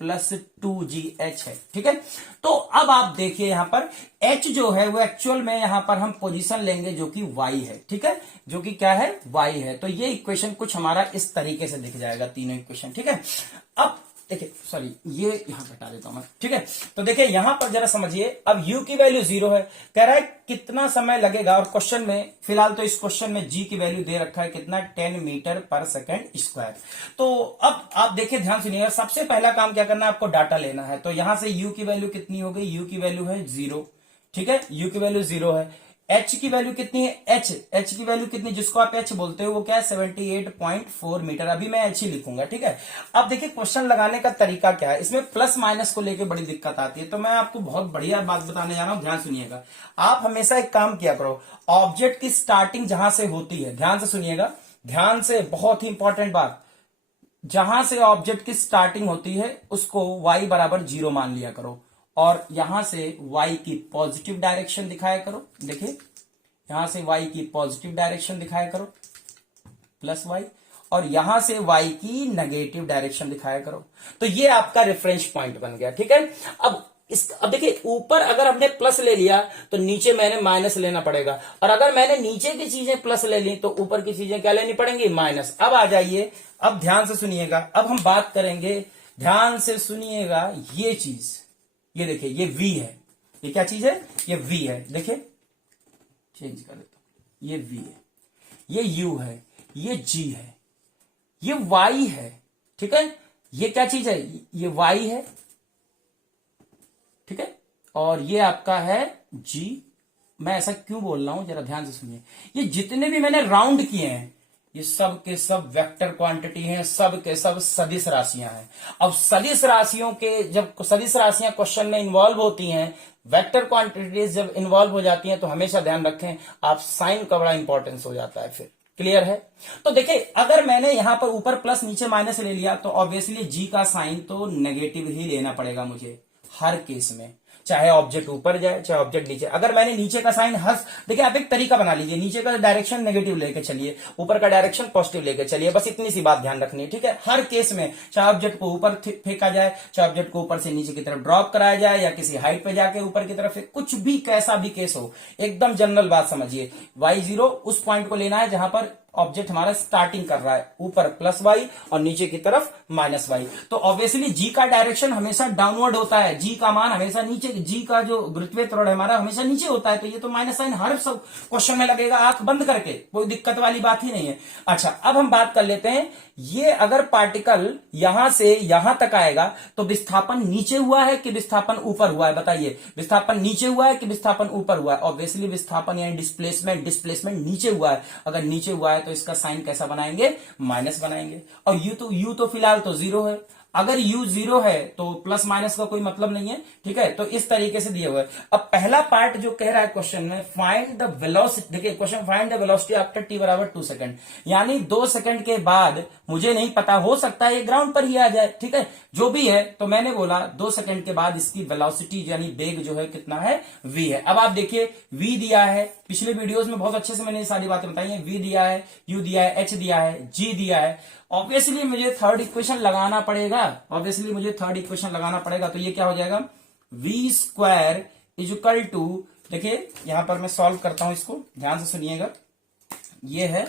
+ 2gh है, ठीक है। तो अब आप देखिए यहां पर h जो है वो एक्चुअल में यहां पर हम पोजीशन लेंगे जो कि y है, ठीक है, जो कि क्या है, y है। तो ये इक्वेशन कुछ हमारा इस तरीके से दिख जाएगा, तीनों इक्वेशन, ठीक है। अब देखिए सॉरी ये यहां हटा देता हूं मैं, ठीक है। तो देखिए यहां पर जरा समझिए, अब u की वैल्यू 0 है, कह रहा है कितना समय लगेगा, और क्वेश्चन में फिलहाल तो इस क्वेश्चन में g की वैल्यू दे रखा है कितना, 10 मीटर पर सेकेंड स्क्वायर। तो अब आप देखिए ध्यान सुनिएगा, सबसे पहला काम क्या करना है, आपको डाटा लेना है। तो यहां से u की वैल्यू कितनी हो गई, u की वैल्यू है 0, ठीक है, u की वैल्यू 0 है। h की वैल्यू कितनी है, h की वैल्यू कितनी, जिसको आप h बोलते हो वो क्या है 78.4 मीटर। अभी मैं h ही लिखूंगा, ठीक है। अब देखिए क्वेश्चन लगाने का तरीका क्या है, इसमें प्लस माइनस को लेके बड़ी दिक्कत आती है, तो मैं आपको बहुत बढ़िया बात बताने जा रहा हूं, ध्यान सुनिएगा। आप हमेशा एक काम किया करो, ऑब्जेक्ट की स्टार्टिंग जहां से होती है, ध्यान से सुनिएगा, ध्यान से, बहुत ही इंपॉर्टेंट बात, जहां से ऑब्जेक्ट की स्टार्टिंग होती है उसको y बराबर 0 मान लिया करो, और यहां से y की पॉजिटिव डायरेक्शन दिखाया करो। देखिए यहां से y की पॉजिटिव डायरेक्शन दिखाया करो प्लस y, और यहां से y की नेगेटिव डायरेक्शन दिखाया करो। तो ये आपका रेफरेंस पॉइंट बन गया, ठीक है। अब देखिए ऊपर अगर हमने प्लस ले लिया तो नीचे मैंने माइनस लेना पड़ेगा, और अगर मैंने नीचे की चीजें प्लस ले ली तो ऊपर की चीजें क्या लेनी पड़ेंगी, माइनस। अब आ जाइए, अब ध्यान से सुनिएगा, अब हम बात करेंगे, ध्यान से सुनिएगा, ये चीज, ये देखिए ये v है, ये क्या चीज है, ये v है, देखिए चेंज कर देता हूं, ये v है, ये u है, ये g है, ये y है, ठीक है। ये क्या चीज है, ये y है, ठीक है, और ये आपका है g। मैं ऐसा क्यों बोल रहा हूं जरा ध्यान से सुनिए, ये जितने भी मैंने राउंड किए हैं ये सब के सब वेक्टर क्वांटिटी हैं, सब के सब सदिश राशियां हैं। अब सदिश राशियों के, जब सदिश राशियां क्वेश्चन में इन्वॉल्व होती हैं, वेक्टर क्वांटिटीज जब इन्वॉल्व हो जाती हैं, तो हमेशा ध्यान रखें आप साइन का बड़ा इंपॉर्टेंस हो जाता है फिर। क्लियर है। तो देखिए अगर मैंने यहां पर ऊपर प्लस नीचे माइनस ले लिया तो ऑब्वियसली जी का साइन तो नेगेटिव ही लेना पड़ेगा मुझे हर केस में, चाहे ऑब्जेक्ट ऊपर जाए चाहे ऑब्जेक्ट नीचे। अगर मैंने नीचे का साइन देखिए आप एक तरीका बना लीजिए, नीचे का डायरेक्शन नेगेटिव लेके चलिए, ऊपर का डायरेक्शन पॉजिटिव लेके चलिए, बस इतनी सी बात ध्यान रखनी है, ठीक है। हर केस में चाहे ऑब्जेक्ट को ऊपर फेंका जाए, चाहे ऑब्जेक्ट को ऊपर से नीचे की तरफ ड्रॉप कराया जाए, या किसी हाइट पे जाके ऊपर की तरफ, कुछ भी कैसा भी केस हो, एकदम जनरल बात समझिए। y0 उस पॉइंट को लेना है जहां पर ऑब्जेक्ट हमारा स्टार्टिंग कर रहा है, ऊपर प्लस y और नीचे की तरफ माइनस y। तो ऑब्वियसली g का डायरेक्शन हमेशा डाउनवर्ड होता है, g का मान हमेशा नीचे, g का जो गुरुत्वीय त्वरण हमारा हमेशा नीचे होता है, तो ये तो माइनस साइन हर सब क्वेश्चन में लगेगा, आंख बंद करके, कोई दिक्कत वाली बात ही नहीं है। अच्छा अब हम बात कर लेते हैं, ये अगर पार्टिकल यहां से यहां तक आएगा तो विस्थापन नीचे हुआ है कि विस्थापन ऊपर हुआ है, बताइए। विस्थापन नीचे हुआ है कि विस्थापन ऊपर हुआ है? ऑब्वियसली विस्थापन यानी डिस्प्लेसमेंट नीचे हुआ है। अगर नीचे हुआ है तो इसका साइन कैसा बनाएंगे, माइनस बनाएंगे। और यू तो फिलहाल तो 0 है, अगर u 0 है तो प्लस माइनस का कोई मतलब नहीं है, ठीक है। तो इस तरीके से दिए हुए। अब पहला पार्ट जो कह रहा है क्वेश्चन में, फाइंड द वेलोसिटी, देखिए question, find the velocity after t बराबर 2 सेकंड, यानी 2 सेकंड के बाद, मुझे नहीं पता, हो सकता है ये ग्राउंड पर ही आ जाए, ठीक है, जो भी है। तो मैंने बोला 2 सेकंड के बाद इसकी वेलोसिटी यानी वेग जो है कितना है, v है। अब आप देखिए v दिया है, पिछले वीडियोस में बहुत अच्छे से मैंने सारी बातें बताई हैं, v दिया है, u दिया है, h दिया है, g दिया है। ऑब्वियसली मुझे थर्ड इक्वेशन लगाना पड़ेगा, तो ये क्या हो जाएगा, v square is equal to, देखिए यहां पर मैं सॉल्व करता हूं इसको, ध्यान से सुनिएगा। ये है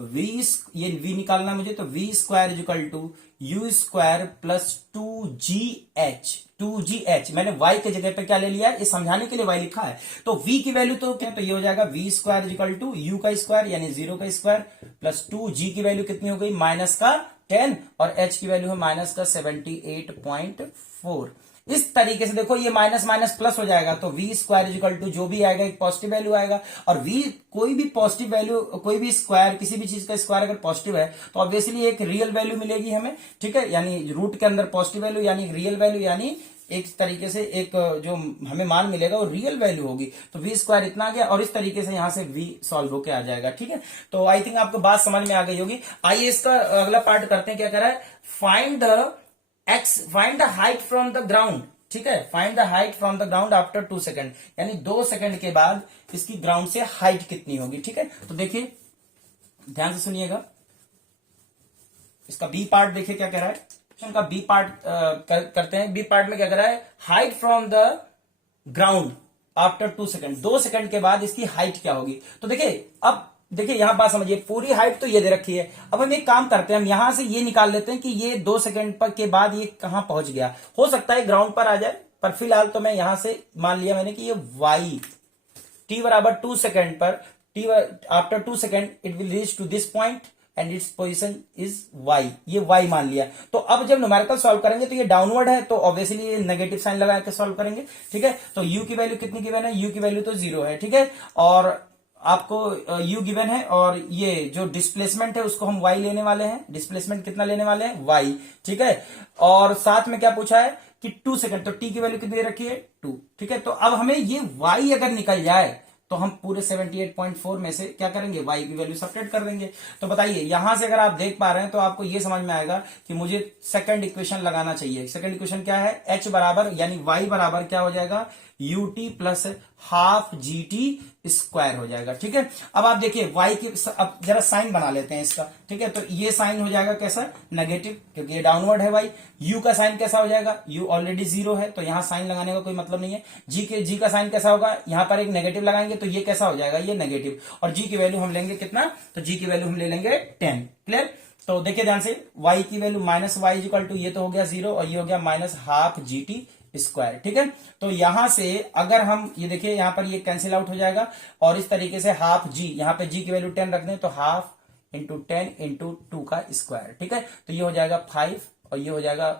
ये v निकालना मुझे, तो v square is equal to u square plus 2gh। मैंने y के जगह पे क्या ले लिया है, ये समझाने के लिए y लिखा है। तो v की वैल्यू तो क्या, तो ये हो जाएगा v square is equal to u का स्क्वायर यानी 0 का स्क्वायर प्लस 2g की वैल्यू कितनी हो गई, माइनस का 10, और h की वैल्यू है माइनस का 78.4। इस तरीके से देखो ये माइनस माइनस प्लस हो जाएगा, तो v square is equal to जो भी आएगा एक पॉजिटिव वैल्यू आएगा, और v कोई भी पॉजिटिव वैल्यू, कोई भी स्क्वायर, किसी भी चीज का स्क्वायर अगर पॉजिटिव है तो ऑब्वियसली एक रियल वैल्यू मिलेगी हमें, ठीक है, यानी रूट के अंदर पॉजिटिव वैल्यू यानी रियल वैल्यू, यानी एक तरीके से एक जो हमें मान मिलेगा वो रियल वैल्यू होगी। तो v स्क्वायर इतना आ गया, और इस तरीके से यहां से v सॉल्व होके आ जाएगा, ठीक है। तो आई थिंक आपको बात समझ में आ गई होगी। आइए इसका अगला पार्ट करते हैं, क्या कह रहा है, find the height from the ground, ठीक है, find the height from the ground after 2 second, यानी 2 सेकंड के बाद इसकी ग्राउंड से हाइट कितनी होगी, ठीक है। तो देखिए ध्यान से सुनिएगा, इसका बी पार्ट देखिए क्या कह रहा है, का बी पार्ट करते हैं। बी पार्ट में क्या कर रहा है, height from the ground after 2 second, 2 second के बाद इसकी हाइट क्या होगी। तो देखिए अब देखिए यहां बात समझिए, पूरी हाइट तो ये दे रखी है। अब हम एक काम करते हैं, हम यहां से ये निकाल लेते हैं कि ये 2 सेकंड पर के बाद ये कहां पहुंच गया। हो सकता है ग्राउंड पर आ जाए, पर फिलहाल तो मैं यहां से मान लिया मैंने कि ये y t बराबर 2 सेकंड पर, t after 2 second it will reach to this point, and its position is y, ये y मान लिया। तो अब जब न्यूमेरिकल सॉल्व करेंगे तो ये डाउनवर्ड है, तो ऑब्वियसली ये नेगेटिव साइन लगा के सॉल्व करेंगे, ठीक है। तो u की वैल्यू कितनी गिवन है, u की वैल्यू तो 0 है, ठीक है। और आपको u गिवन है, और ये जो डिस्प्लेसमेंट है उसको हम y लेने वाले हैं। डिस्प्लेसमेंट कितना लेने वाले हैं, y, ठीक है। और साथ में क्या पूछा है कि 2 सेकंड, तो t की वैल्यू कितनी रखी है, 2, ठीक है। तो अब हमें ये y अगर निकल जाए तो हम पूरे 78.4 में से क्या करेंगे, y की वैल्यू सब्ट्रैक्ट कर देंगे। तो बताइए यहां से अगर आप देख पा रहे हैं तो आपको ये समझ में आएगा कि मुझे सेकंड इक्वेशन लगाना चाहिए। सेकंड इक्वेशन क्या है, h बराबर यानी y बराबर क्या हो जाएगा, ut plus half GT square हो जाएगा, ठीक है। अब आप देखिए y की, अब जरा साइन बना लेते हैं इसका, ठीक है। तो ये साइन हो जाएगा कैसा, नेगेटिव, क्योंकि ये डाउनवर्ड है y। u का साइन कैसा हो जाएगा, u ऑलरेडी 0 है तो यहां साइन लगाने का कोई मतलब नहीं है। g का साइन कैसा होगा, यहां पर एक नेगेटिव लगाएंगे तो ये कैसा हो जाएगा, ये नेगेटिव। और g की वैल्यू हम लेंगे कितना, तो g की वैल्यू हम ले लेंगे 10, क्लियर। तो देखिए ध्यान से, y की value minus y equal to, ये तो हो गया 0 और ये हो गया माइनस हाफ GT स्क्वायर, ठीक है। तो यहां से अगर हम ये देखिए यहां पर ये कैंसिल आउट हो जाएगा, और इस तरीके से हाफ g, यहां पे g की वैल्यू 10 रख दें तो हाफ इंटू 10 इंटू 2 का स्क्वायर, ठीक है। तो ये हो जाएगा 5 और ये हो जाएगा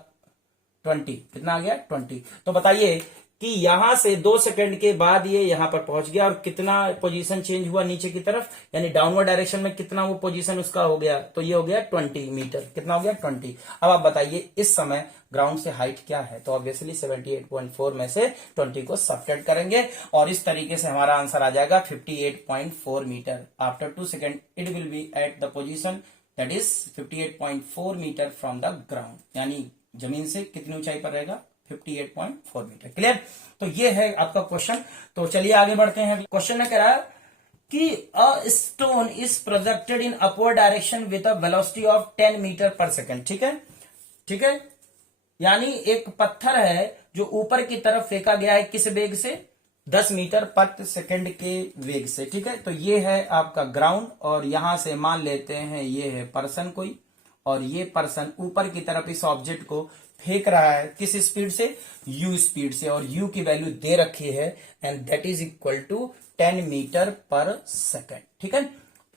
20, कितना आ गया 20। तो बताइए कि यहां से 2 सेकंड के बाद ये यहां पर पहुंच गया, और कितना पोजीशन चेंज हुआ नीचे की तरफ, यानी डाउनवर्ड डायरेक्शन में कितना वो पोजीशन उसका हो गया, तो ये हो गया 20 मीटर, कितना हो गया 20। अब आप बताइए इस समय ग्राउंड से हाइट क्या है, तो ऑब्वियसली 78.4 में से 20 को सब्ट्रैक्ट करेंगे और इस तरीके से हमारा आंसर आ जाएगा 58.4 metre. After 2 second it will be at the position that is 58.4 metre from the ground, यानी जमीन से कितनी ऊंचाई पर रहेगा, 58.4 मीटर, क्लियर। तो ये है आपका क्वेश्चन। तो चलिए आगे बढ़ते हैं। क्वेश्चन में कह रहा है कि a stone is projected in upward direction with a velocity of 10 metre per second, ठीक है, ठीक है। यानी एक पत्थर है जो ऊपर की तरफ फेंका गया है, किस वेग से, 10 मीटर पर सेकंड के वेग से, ठीक है। तो ये है आपका ग्राउंड, और यहां से मान लेते हैं ये है पर्सन कोई, और ये पर्सन ऊपर की तरफ इस ऑब्जेक्ट को फेंक रहा है किस स्पीड से, u स्पीड से, और u की वैल्यू दे रखी है and that is equal to 10 metre per second, ठीक है।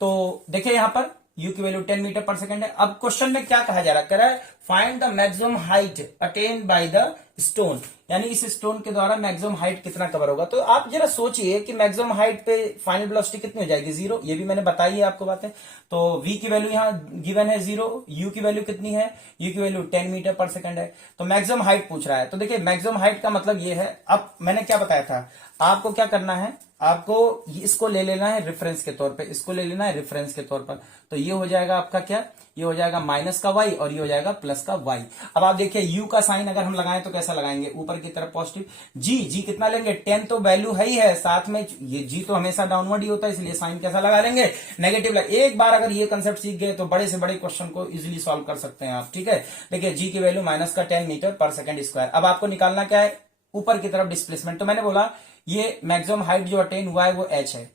तो देखिए यहां पर u की वैल्यू 10 मीटर पर सेकंड है। अब क्वेश्चन में क्या कहा जा रहा है, कह रहा है find the maximum height attain by the stone, यानी इस स्टोन के द्वारा मैक्सिमम हाइट कितना कवर होगा। तो आप जरा सोचिए कि मैक्सिमम हाइट पे फाइनल वेलोसिटी कितनी हो जाएगी, 0, ये भी मैंने बताई है आपको बातें। तो v की वैल्यू यहाँ गिवन है 0, u की वैल्यू कितनी है, u की वैल्यू 10 मीटर पर सेकंड है। तो मैक्सिमम हाइट पूछ रहा है, तो देखिए मैक्सिमम हाइट का मतलब ये है, अब मैंने क्या बताया था आपको, क्या करना है, आपको इसको ले लेना है रेफरेंस के तौर पे, इसको ले लेना है रेफरेंस के तौर पर। तो ये हो जाएगा आपका क्या, ये हो जाएगा माइनस का y और ये हो जाएगा प्लस का y। अब आप देखिए u का साइन अगर हम लगाएं तो कैसा लगाएंगे, ऊपर की तरफ पॉजिटिव, g कितना लेंगे, 10 तो वैल्यू है ही है, साथ में ये g तो हमेशा डाउनवर्ड ही होता है, इसलिए साइन कैसा लगा लेंगे, नेगेटिव। एक बार अगर ये कंसेप्ट सीख गए तो बड़े से बड़े क्वेश्चन को इजिली सॉल्व कर सकते हैं आप, ठीक है। देखिए g की वैल्यू माइनस का 10 मीटर पर सेकंड स्क्वायर। अब आपको निकालना क्या है, ऊपर की तरफ डिस्प्लेसमेंट। तो मैंने बोला ये मैक्सिमम हाइट जो अटेन हुआ है वो h है,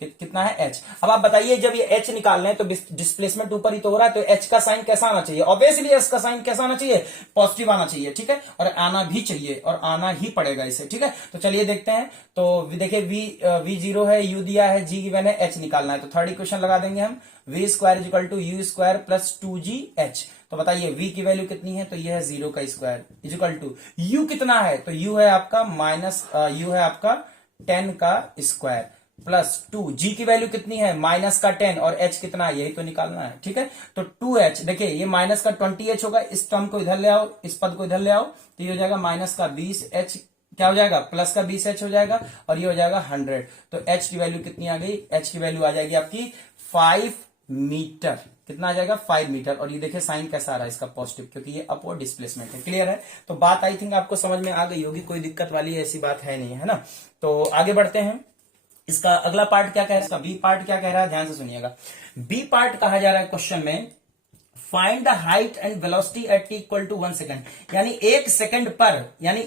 कितना है h। अब आप बताइए जब ये h निकाल रहे हैं तो डिस्प्लेसमेंट ऊपर ही तो हो रहा है, तो h का साइन कैसा आना चाहिए, ऑब्वियसली h का साइन कैसा आना चाहिए, पॉजिटिव आना चाहिए, ठीक है। और आना भी चाहिए और आना ही पड़ेगा इसे, ठीक है। तो चलिए देखते हैं। तो देखिए v 0 है, u दिया है, g गिवन है, h निकालना है। तो थर्ड इक्वेशन लगा देंगे हम, v square equal to u square plus 2gh। तो बताइए v की वैल्यू कितनी है, तो ये है 0 का स्क्वायर इक्वल टू u कितना है, तो u है आपका u है आपका 10 का स्क्वायर प्लस 2, g की वैल्यू कितनी है, माइनस का 10, और h कितना है, यही तो निकालना है, ठीक है। तो 2h, देखिए ये माइनस का 20h होगा, इस टर्म को इधर ले आओ, इस पद को इधर ले आओ, तो ये हो जाएगा माइनस का 20h, क्या हो जाएगा, प्लस का 20h हो जाएगा, और ये हो जाएगा 100। तो h की वैल्यू कितनी आ गई, h की वैल्यू आ जाएगी आपकी 5 मीटर, कितना आ जाएगा 5 मीटर। और ये देखिए साइन कैसा आ रहा है इसका, पॉजिटिव, क्योंकि ये अपवर्ड डिस्प्लेसमेंट है, क्लियर है। तो बात आई थिंक आपको समझ में आ गई होगी, कोई दिक्कत वाली ऐसी बात है नहीं, है ना। तो आगे बढ़ते हैं। इसका अगला पार्ट क्या कह रहा है, इसका बी पार्ट क्या कह रहा है, ध्यान से सुनिएगा। बी पार्ट कहा जा रहा है क्वेश्चन में, find the height and velocity at t equal to 1 second, यानी 1 सेकंड पर, यानी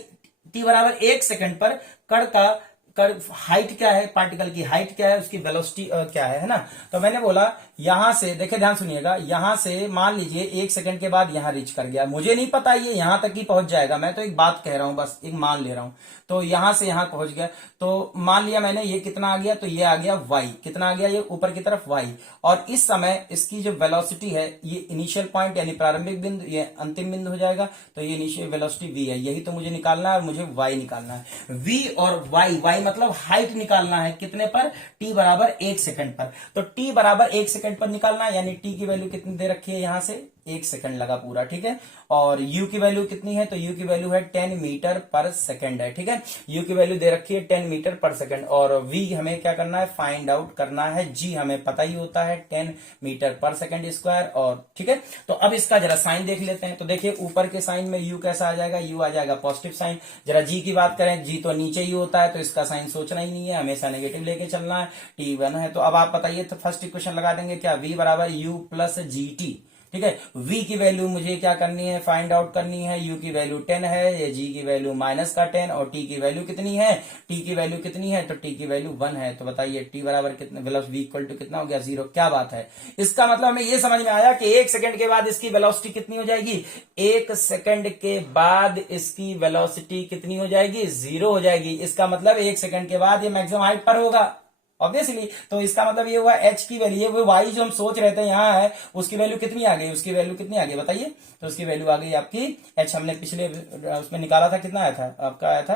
t बराबर 1 सेकंड पर कण का हाइट क्या है, पार्टिकल की हाइट क्या है, उसकी वेलोसिटी क्या है ना। तो मैंने बोला यहां से देखिए, ध्यान सुनिएगा, यहां से मान लीजिए 1 सेकंड के बाद यहां रीच कर गया, मुझे नहीं पता ये यहां तक ही पहुंच जाएगा, मैं तो एक बात कह रहा हूं, बस एक मान ले रहा हूं। तो यहां से यहां पहुंच गया, तो मान लिया मैंने, ये कितना आ गया, तो ये आ गया y, कितना आ गया, ये ऊपर की तरफ y। और इस समय इसकी जो वेलोसिटी है, ये इनिशियल पॉइंट यानी प्रारंभिक बिंदु, ये अंतिम बिंदु हो जाएगा, तो ये इनिशियल वेलोसिटी v है, यही तो मुझे निकालना है, और मुझे y निकालना है। v और y मतलब हाइट निकालना है, कितने पर, t बराबर 1 सेकंड पर। तो t बराबर 1 सेकंड पर निकालना है, यानी t की वैल्यू कितनी दे रखी है, यहां से 1 सेकंड लगा पूरा, ठीक है। और u की वैल्यू कितनी है, तो u की वैल्यू है 10 मीटर पर सेकंड है, ठीक है। u की वैल्यू दे रखी है 10 मीटर पर सेकंड, और v हमें क्या करना है, फाइंड आउट करना है। g हमें पता ही होता है 10 मीटर पर सेकंड स्क्वायर, और ठीक है। तो अब इसका जरा साइन देख लेते हैं। तो देखिए ऊपर के साइन में u कैसा आ जाएगा, u आ जाएगा पॉजिटिव साइन। जरा g की बात करें, g तो नीचे ही होता है, तो इसका साइन सोचना ही नहीं है, हमेशा नेगेटिव लेके चलना है। t1 है, तो अब आप बताइए, तो फर्स्ट इक्वेशन लगा देंगे क्या, v बराबर u प्लस gt, ठीक है। v की वैल्यू मुझे क्या करनी है, फाइंड आउट करनी है। u की वैल्यू 10 है, ये g की वैल्यू माइनस का 10, और t की वैल्यू कितनी है, t की वैल्यू कितनी है, तो t की वैल्यू 1 है। तो बताइए t बराबर कितना, वेलोसिटी v इक्वल टू कितना हो गया, 0। क्या बात है, इसका मतलब हमें ये समझ में आया कि 1 सेकंड के बाद इसकी वेलोसिटी कितनी हो जाएगी, 1 सेकंड के बाद इसकी वेलोसिटी कितनी हो जाएगी, 0 हो जाएगी। इसका मतलब 1 सेकंड के बाद ये मैक्सिमम हाइट पर होगा, ऑब्वियसली। तो इसका मतलब ये हुआ h की वैल्यू, वो y जो हम सोच रहे थे यहाँ है, उसकी वैल्यू कितनी आ गई, उसकी वैल्यू कितनी आ गई बताइए। तो उसकी वैल्यू आ गई आपकी h, हमने पिछले उसमें निकाला था, कितना आया था आपका, आया था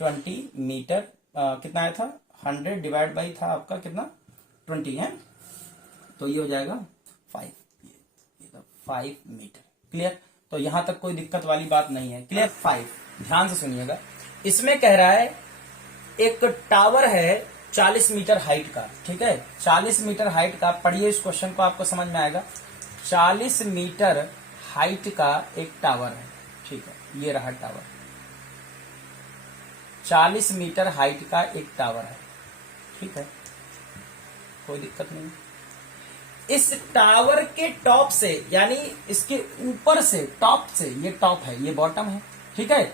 20 मीटर, कितना आया था, 100 डिवाइड बाई था आपका कितना, 20 है, तो ये हो जाएगा 5 मीटर। क्लियर, तो यहां तक कोई दिक्कत वाली बात नहीं है, क्लियर। 5, ध्यान से सुनिएगा, इसमें कह रहा है एक टावर है 40 मीटर हाइट का, ठीक है, 40 मीटर हाइट का, पढ़िए इस क्वेश्चन को, आपको समझ में आएगा। 40 मीटर हाइट का एक टावर है, ठीक है, ये रहा टावर, 40 मीटर हाइट का एक टावर है, ठीक है, कोई दिक्कत नहीं। इस टावर के टॉप से, यानी इसके ऊपर से, टॉप से, ये टॉप है, ये बॉटम है, ठीक है,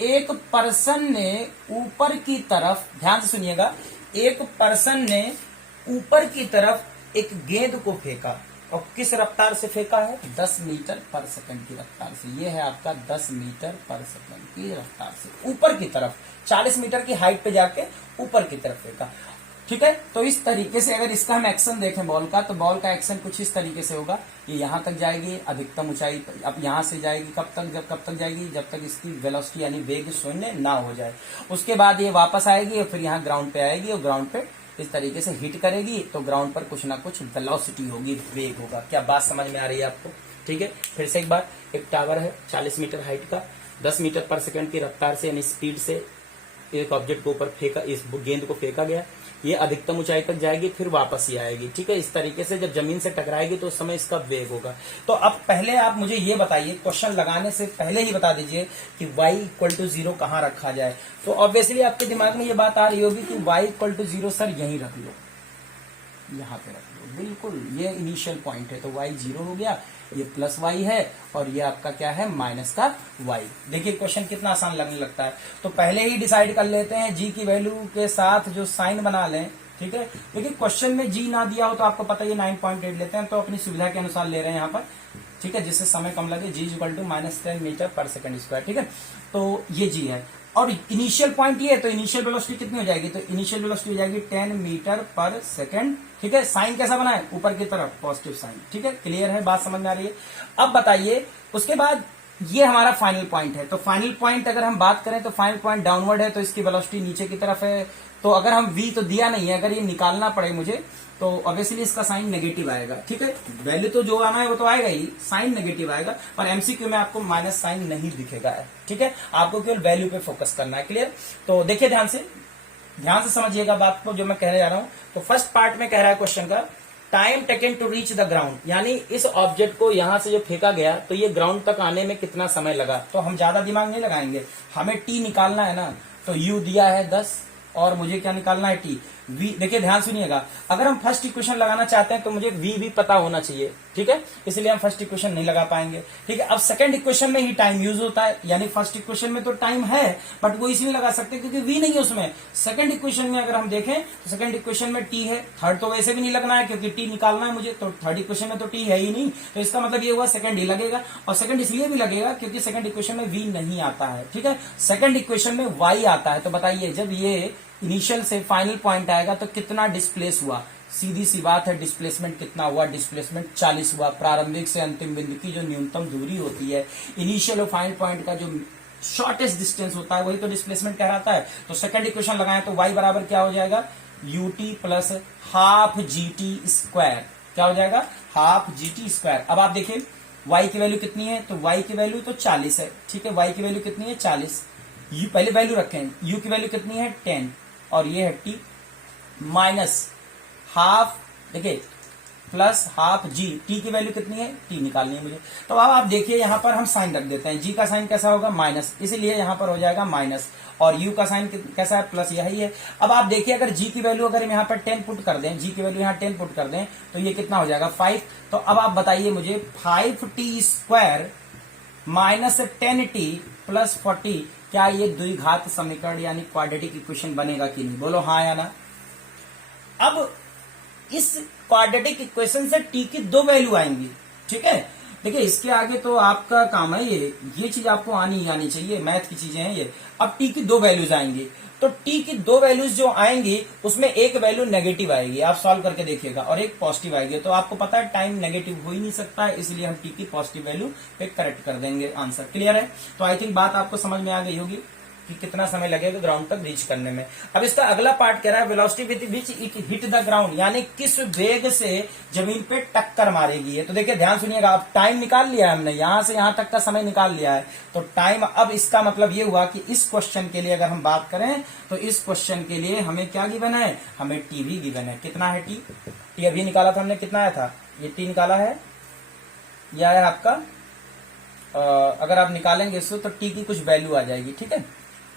एक पर्सन ने ऊपर की तरफ, ध्यान से सुनिएगा, एक पर्सन ने ऊपर की तरफ एक गेंद को फेंका, और किस रफ्तार से फेंका है, 10 मीटर पर सेकंड की रफ्तार से। ये है आपका 10 मीटर पर सेकंड की रफ्तार से ऊपर की तरफ, 40 मीटर की हाइट पे जाके ऊपर की तरफ फेंका, ठीक है। तो इस तरीके से अगर इसका हम एक्शन देखें बॉल का, तो बॉल का एक्शन कुछ इस तरीके से होगा, ये यहां तक जाएगी अधिकतम ऊंचाई, अब यहां से जाएगी कब तक, कब तक जाएगी, जब तक इसकी वेलोसिटी यानी वेग शून्य ना हो जाए। उसके बाद ये वापस आएगी और फिर यहाँ ग्राउंड पे आएगी, और ग्राउंड पे इस तरीके से हिट करेगी, तो ग्राउंड पर कुछ ना कुछ वेलोसिटी होगी, वेग होगा। क्या बात समझ में आ रही है आपको, ठीक है। फिर से एक बार, एक टावर है 40 मीटर हाइट का, 10 मीटर पर सेकंड की रफ्तार से यानी स्पीड से एक ऑब्जेक्ट को ऊपर फेंका, इस गेंद को फेंका गया, ये अधिकतम ऊंचाई तक जाएगी, फिर वापस ही आएगी, ठीक है। इस तरीके से जब जमीन से टकराएगी तो उस समय इसका वेग होगा। तो अब पहले आप मुझे ये बताइए, क्वेश्चन लगाने से पहले ही बता दीजिए कि y इक्वल टू 0 कहाँ रखा जाए। तो ऑब्वियसली आपके दिमाग में ये बात आ रही होगी कि y इक्वल टू 0 सर यहीं रख लो, यहाँ पे रख लो, बिल्कुल, ये इनिशियल पॉइंट है, तो y 0 हो गया, ये प्लस y है, और ये आपका क्या है, माइनस का y। देखिए क्वेश्चन कितना आसान लगने लगता है। तो पहले ही डिसाइड कर लेते हैं, g की वैल्यू के साथ जो साइन बना लें, ठीक है। लेकिन क्वेश्चन में g ना दिया हो तो आपको पता है 9.8 लेते हैं, तो अपनी सुविधा के अनुसार ले रहे हैं यहाँ पर, ठीक है, जिससे समय कम लगे। g equal to -10 metre per second square, ठीक है। तो ये g है, और इनिशियल पॉइंट ये है, तो इनिशियल वेलोसिटी कितनी हो जाएगी, तो इनिशियल वेलोसिटी हो जाएगी 10 मीटर पर सेकंड, ठीक है। साइन कैसा बना है, ऊपर की तरफ पॉजिटिव साइन, ठीक है। क्लियर है, बात समझ में आ रही है। अब बताइए, उसके बाद ये हमारा फाइनल पॉइंट है। तो फाइनल पॉइंट अगर हम बात करें, तो फाइनल पॉइंट डाउनवर्ड है, तो इसकी वेलोसिटी नीचे की तरफ है। तो अगर हम v तो दिया नहीं है, अगर ये निकालना पड़े मुझे, तो ऑब्वियसली इसका साइन नेगेटिव आएगा, ठीक है। वैल्यू तो जो आना है वो तो आएगा ही, साइन नेगेटिव आएगा, पर एमसीक्यू में आपको माइनस साइन नहीं दिखेगा, ठीक है। आपको केवल वैल्यू पे फोकस करना है, क्लियर। तो देखिए ध्यान से समझिएगा बात को जो मैं कहने जा रहा हूं। तो फर्स्ट पार्ट में कह रहा है क्वेश्चन का, time taken to reach the ground, यानी इस ऑब्जेक्ट को यहां से जो फेंका गया, तो ये ग्राउंड तक आने में कितना समय लगा। तो हम ज्यादा दिमाग नहीं लगाएंगे, हमें टी निकालना है ना, तो u दिया है 10, और मुझे क्या निकालना है, t। v, देखिए ध्यान सुनिएगा, अगर हम फर्स्ट इक्वेशन लगाना चाहते हैं तो मुझे v भी पता होना चाहिए, ठीक है, इसलिए हम फर्स्ट इक्वेशन नहीं लगा पाएंगे, ठीक है। अब सेकंड इक्वेशन में ही टाइम यूज होता है, यानी फर्स्ट इक्वेशन में तो टाइम है बट वो इसलिए लगा सकते हैं क्योंकि v नहीं है उसमें। सेकंड इक्वेशन में अगर हम देखें तो सेकंड इक्वेशन में t है, थर्ड तो वैसे भी नहीं लगना है क्योंकि t निकालना है मुझे, तो थर्ड इक्वेशन में तो t है ही नहीं, तो इसका मतलब ये हुआ सेकंड ही लगेगा, और सेकंड इसलिए भी लगेगा क्योंकि सेकंड इक्वेशन में v नहीं आता है, ठीक है। सेकंड इक्वेशन में y आता है, तो बताइए जब ये इनिशियल से फाइनल पॉइंट आएगा तो कितना डिस्प्लेस हुआ, सीधी सी बात है डिस्प्लेसमेंट कितना हुआ, डिस्प्लेसमेंट 40 हुआ। प्रारंभिक से अंतिम बिंदु की जो न्यूनतम दूरी होती है, इनिशियल और फाइनल पॉइंट का जो शॉर्टेस्ट डिस्टेंस होता है वही तो डिस्प्लेसमेंट कहलाता है। तो सेकंड इक्वेशन लगाएं तो y बराबर क्या हो जाएगा, ut plus half gt square, क्या हो जाएगा, हाफ gt स्क्वायर। अब आप देखिए y की वैल्यू कितनी है, तो y की वैल्यू तो 40 है, ठीक है, y की वैल्यू कितनी है 40, u पहले वैल्यू रखें, u की वैल्यू कितनी है 10 और ये है t माइनस हाफ, देखिए प्लस हाफ g, t की वैल्यू कितनी है, t निकालनी है मुझे। तो अब आप देखिए यहां पर हम साइन रख देते हैं, g का साइन कैसा होगा माइनस, इसलिए यहां पर हो जाएगा माइनस, और u का साइन कैसा है प्लस, यही है। अब आप देखिए अगर g की वैल्यू अगर हम यहाँ पर 10 पुट कर दें, g की वैल्यू यहाँ 10 पुट कर दें तो ये कितना हो जाएगा 5। तो अब आप बताइए मुझे 5t square minus 10t plus 40, क्या ये द्विघात समीकरण यानी क्वाड्रेटिक इक्वेशन बनेगा कि नहीं, बोलो हाँ या ना। अब इस क्वाड्रेटिक इक्वेशन से t की 2 वैल्यू आएंगी, ठीक है। देखिए इसके आगे तो आपका काम है ये चीज आपको आनी चाहिए, मैथ की चीजें हैं ये। अब t की 2 वैल्यूज आएंगी, तो t की 2 वैल्यूज जो आएंगी उसमें एक वैल्यू नेगेटिव आएगी, आप सॉल्व करके देखिएगा, और एक पॉजिटिव आएगी। तो आपको पता है टाइम नेगेटिव हो ही नहीं सकता है, इसलिए हम t की पॉजिटिव वैल्यू पे करेक्ट कर देंगे आंसर। क्लियर है, तो आई थिंक बात आपको समझ में आ गई होगी कि कितना समय लगेगा ग्राउंड तक रीच करने में। अब इसका अगला पार्ट कह रहा है velocity with which it hit the ground, यानी किस वेग से जमीन पे टक्कर मारेगी है। तो देखिए ध्यान सुनिएगा, अब टाइम निकाल लिया है हमने, यहां से यहां तक का समय निकाल लिया है, तो टाइम, अब इसका मतलब ये हुआ कि इस क्वेश्चन के लिए अगर हम बात करें तो इस क्वेश्चन के लिए हमें क्या गिवन है, हमें टी भी गिवन है। कितना है टी अभी निकाला था हमने, कितना आया था, ये टी निकाला है, यह आया आपका, अगर आप निकालेंगे इसको तो टी की कुछ वैल्यू आ जाएगी, ठीक है,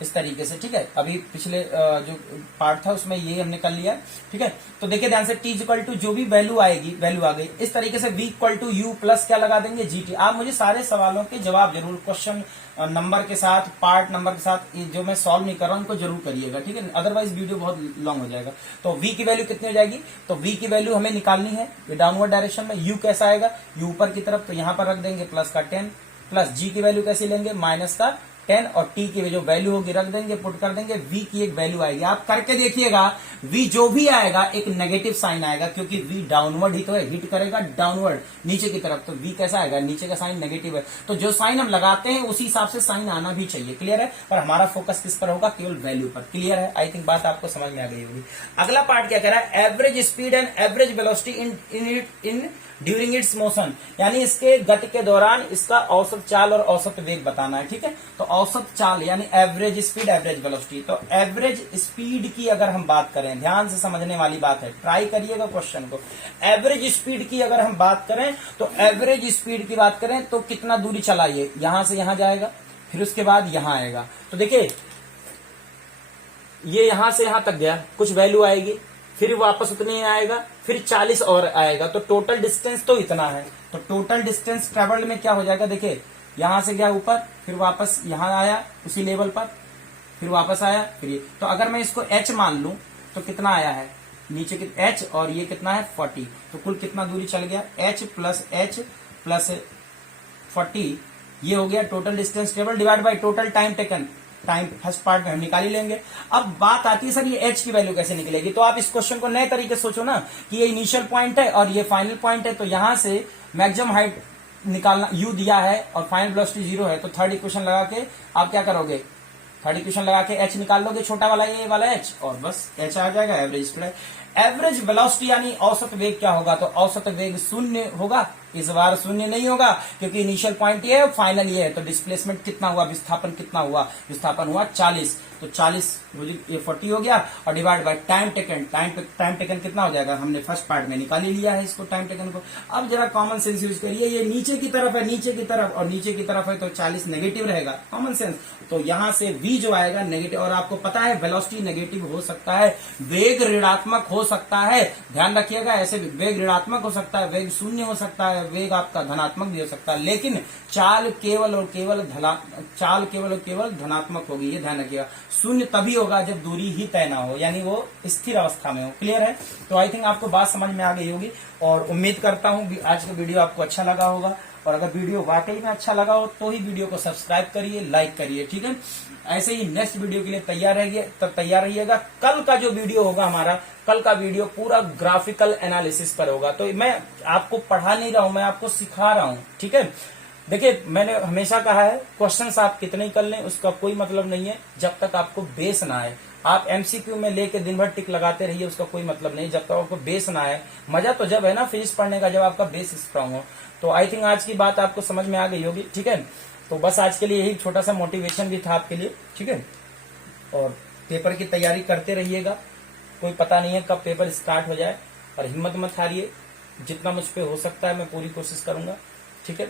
इस तरीके से, ठीक है। अभी पिछले जो पार्ट था उसमें ये हमने कर लिया, ठीक है। तो देखिए ध्यान से, t इक्वल टू जो भी वैल्यू आएगी, वैल्यू आ गई, इस तरीके से v equal to u plus क्या लगा देंगे gt। आप मुझे सारे सवालों के जवाब जरूर क्वेश्चन नंबर के साथ, पार्ट नंबर के साथ, जो मैं सॉल्व नहीं कर रहा हूं उनको जरूर करिएगा, ठीक है, अदरवाइज वीडियो बहुत लॉन्ग हो जाएगा। तो v की वैल्यू कितनी हो जाएगी, तो v की वैल्यू हमें निकालनी है ये डाउनवर्ड डायरेक्शन में, u कैसा आएगा, u ऊपर की तरफ, तो यहां पर रख देंगे प्लस का 10, प्लस g की वैल्यू कैसे लेंगे माइनस का 10, और t की जो वैल्यू होगी रख देंगे, पुट कर देंगे, v की एक वैल्यू आएगी, आप करके देखिएगा, v जो भी आएगा एक नेगेटिव साइन आएगा क्योंकि v डाउनवर्ड ही तो है, हिट करेगा डाउनवर्ड नीचे की तरफ, तो v कैसा आएगा, नीचे का साइन नेगेटिव है, तो जो साइन हम लगाते हैं उसी हिसाब से साइन आना भी चाहिए। क्लियर है, पर हमारा फोकस किस पर होगा, केवल वैल्यू पर। क्लियर है, आई थिंक बात आपको समझ में आ गई होगी। अगला पार्ट क्या कह रहा है, average speed and average velocity in during its motion, यानी इसके गति के दौरान इसका औसत चाल और औसत वेग बताना है, ठीक है। तो औसत चाल यानी एवरेज स्पीड, एवरेज वेलोसिटी। तो एवरेज स्पीड की अगर हम बात करें, ध्यान से समझने वाली बात है, ट्राई करिएगा क्वेश्चन को। एवरेज स्पीड की अगर हम बात करें तो एवरेज स्पीड की बात करें तो कितना दूरी चला, ये यहां से यहां जाएगा, फिर उसके बाद यहां आएगा, तो देखिए ये यहां से यहां तक गया, कुछ वैल्यू आएगी, फिर वापस उतने ही आएगा, फिर 40 और आएगा, तो टोटल डिस्टेंस तो इतना है। तो टोटल डिस्टेंस ट्रेवल्ड में क्या हो जाएगा, देखिए यहां से गया ऊपर, फिर वापस यहां आया उसी लेवल पर, फिर वापस आया, फिर ये, तो अगर मैं इसको h मान लूं तो कितना आया है नीचे की h, और ये कितना है 40, तो कुल कितना दूरी चल गया, h प्लस 40, ये हो गया total distance travel divide by total time taken. Time first part में हम निकाल ही लेंगे। अब बात आती है सर ये h की वैल्यू कैसे निकलेगी, तो आप इस क्वेश्चन को नए तरीके से सोचो ना कि ये इनिशियल पॉइंट है और ये फाइनल पॉइंट है, तो यहां से मैक्सिमम हाइट निकालना, u दिया है और फाइनल वेलोसिटी 0 है, तो थर्ड इक्वेशन लगा के आप क्या करोगे, थर्ड इक्वेशन लगा के h निकाल लोगे, छोटा वाला ये वाला h, और बस h आ जाएगा, एवरेज स्पीड है। एवरेज वेलोसिटी यानी औसत वेग क्या होगा, तो औसत वेग शून्य होगा, इस बार शून्य नहीं होगा क्योंकि इनिशियल पॉइंट ये है, फाइनल ये है। तो डिस्प्लेसमेंट कितना हुआ, विस्थापन कितना हुआ, विस्थापन हुआ 40, तो 40 ये 40 हो गया और divide by time taken, time taken कितना हो जाएगा, हमने फर्स्ट पार्ट में निकाल ही लिया है इसको टाइम टेकन को। अब जरा कॉमन सेंस यूज करिए, ये नीचे की तरफ है, नीचे की तरफ और नीचे की तरफ है तो 40 नेगेटिव रहेगा, कॉमन सेंस। तो यहां से v जो आएगा नेगेटिव, और आपको पता है वेलोसिटी नेगेटिव हो सकता है, वेग ऋणात्मक हो सकता है, ध्यान रखिएगा, ऐसे वेग ऋणात्मक हो सकता है, वेग शून्य हो सकता है, वेग आपका धनात्मक भी हो सकता है, लेकिन चाल केवल और केवल धनात्मक होगी, ये ध्यान रखिएगा। शून्य तभी होगा जब दूरी ही तय ना हो, यानी वो स्थिर अवस्था में हो। क्लियर है? तो आई थिंक आपको बात समझ में आ गई होगी और उम्मीद करता हूं आज का वीडियो आपको अच्छा लगा होगा, और अगर वीडियो वाकई में अच्छा लगा हो तो ही वीडियो को सब्सक्राइब करिए, लाइक करिए, ठीक है। ऐसे ही नेक्स्ट वीडियो के लिए तैयार रहिएगा। कल का जो वीडियो होगा हमारा, कल का वीडियो पूरा ग्राफिकल एनालिसिस पर होगा। तो मैं आपको पढ़ा नहीं रहा हूं, मैं आपको सिखा रहा हूं, ठीक है। देखिए, मैंने हमेशा कहा है क्वेश्चंस आप कितने ही कर लें उसका कोई मतलब नहीं है जब तक आपको बेस ना आए। आप एमसीक्यू में लेके दिन भर टिक लगाते रहिए, उसका कोई मतलब नहीं जब तक आपको बेस ना आए। मजा तो जब है ना फिजिक्स पढ़ने का, जब आपका बेस स्ट्रांग हो। तो आई थिंक आज की बात आपको समझ में आ गई होगी, ठीक है। तो बस आज के लिए यही छोटा सा मोटिवेशन भी था आपके लिए, ठीक है। और पेपर की तैयारी करते रहिएगा, कोई पता नहीं है कब पेपर स्टार्ट हो जाए, और हिम्मत मत हारिए, जितना मुझ पे हो सकता है मैं पूरी कोशिश करूंगा, ठीक है।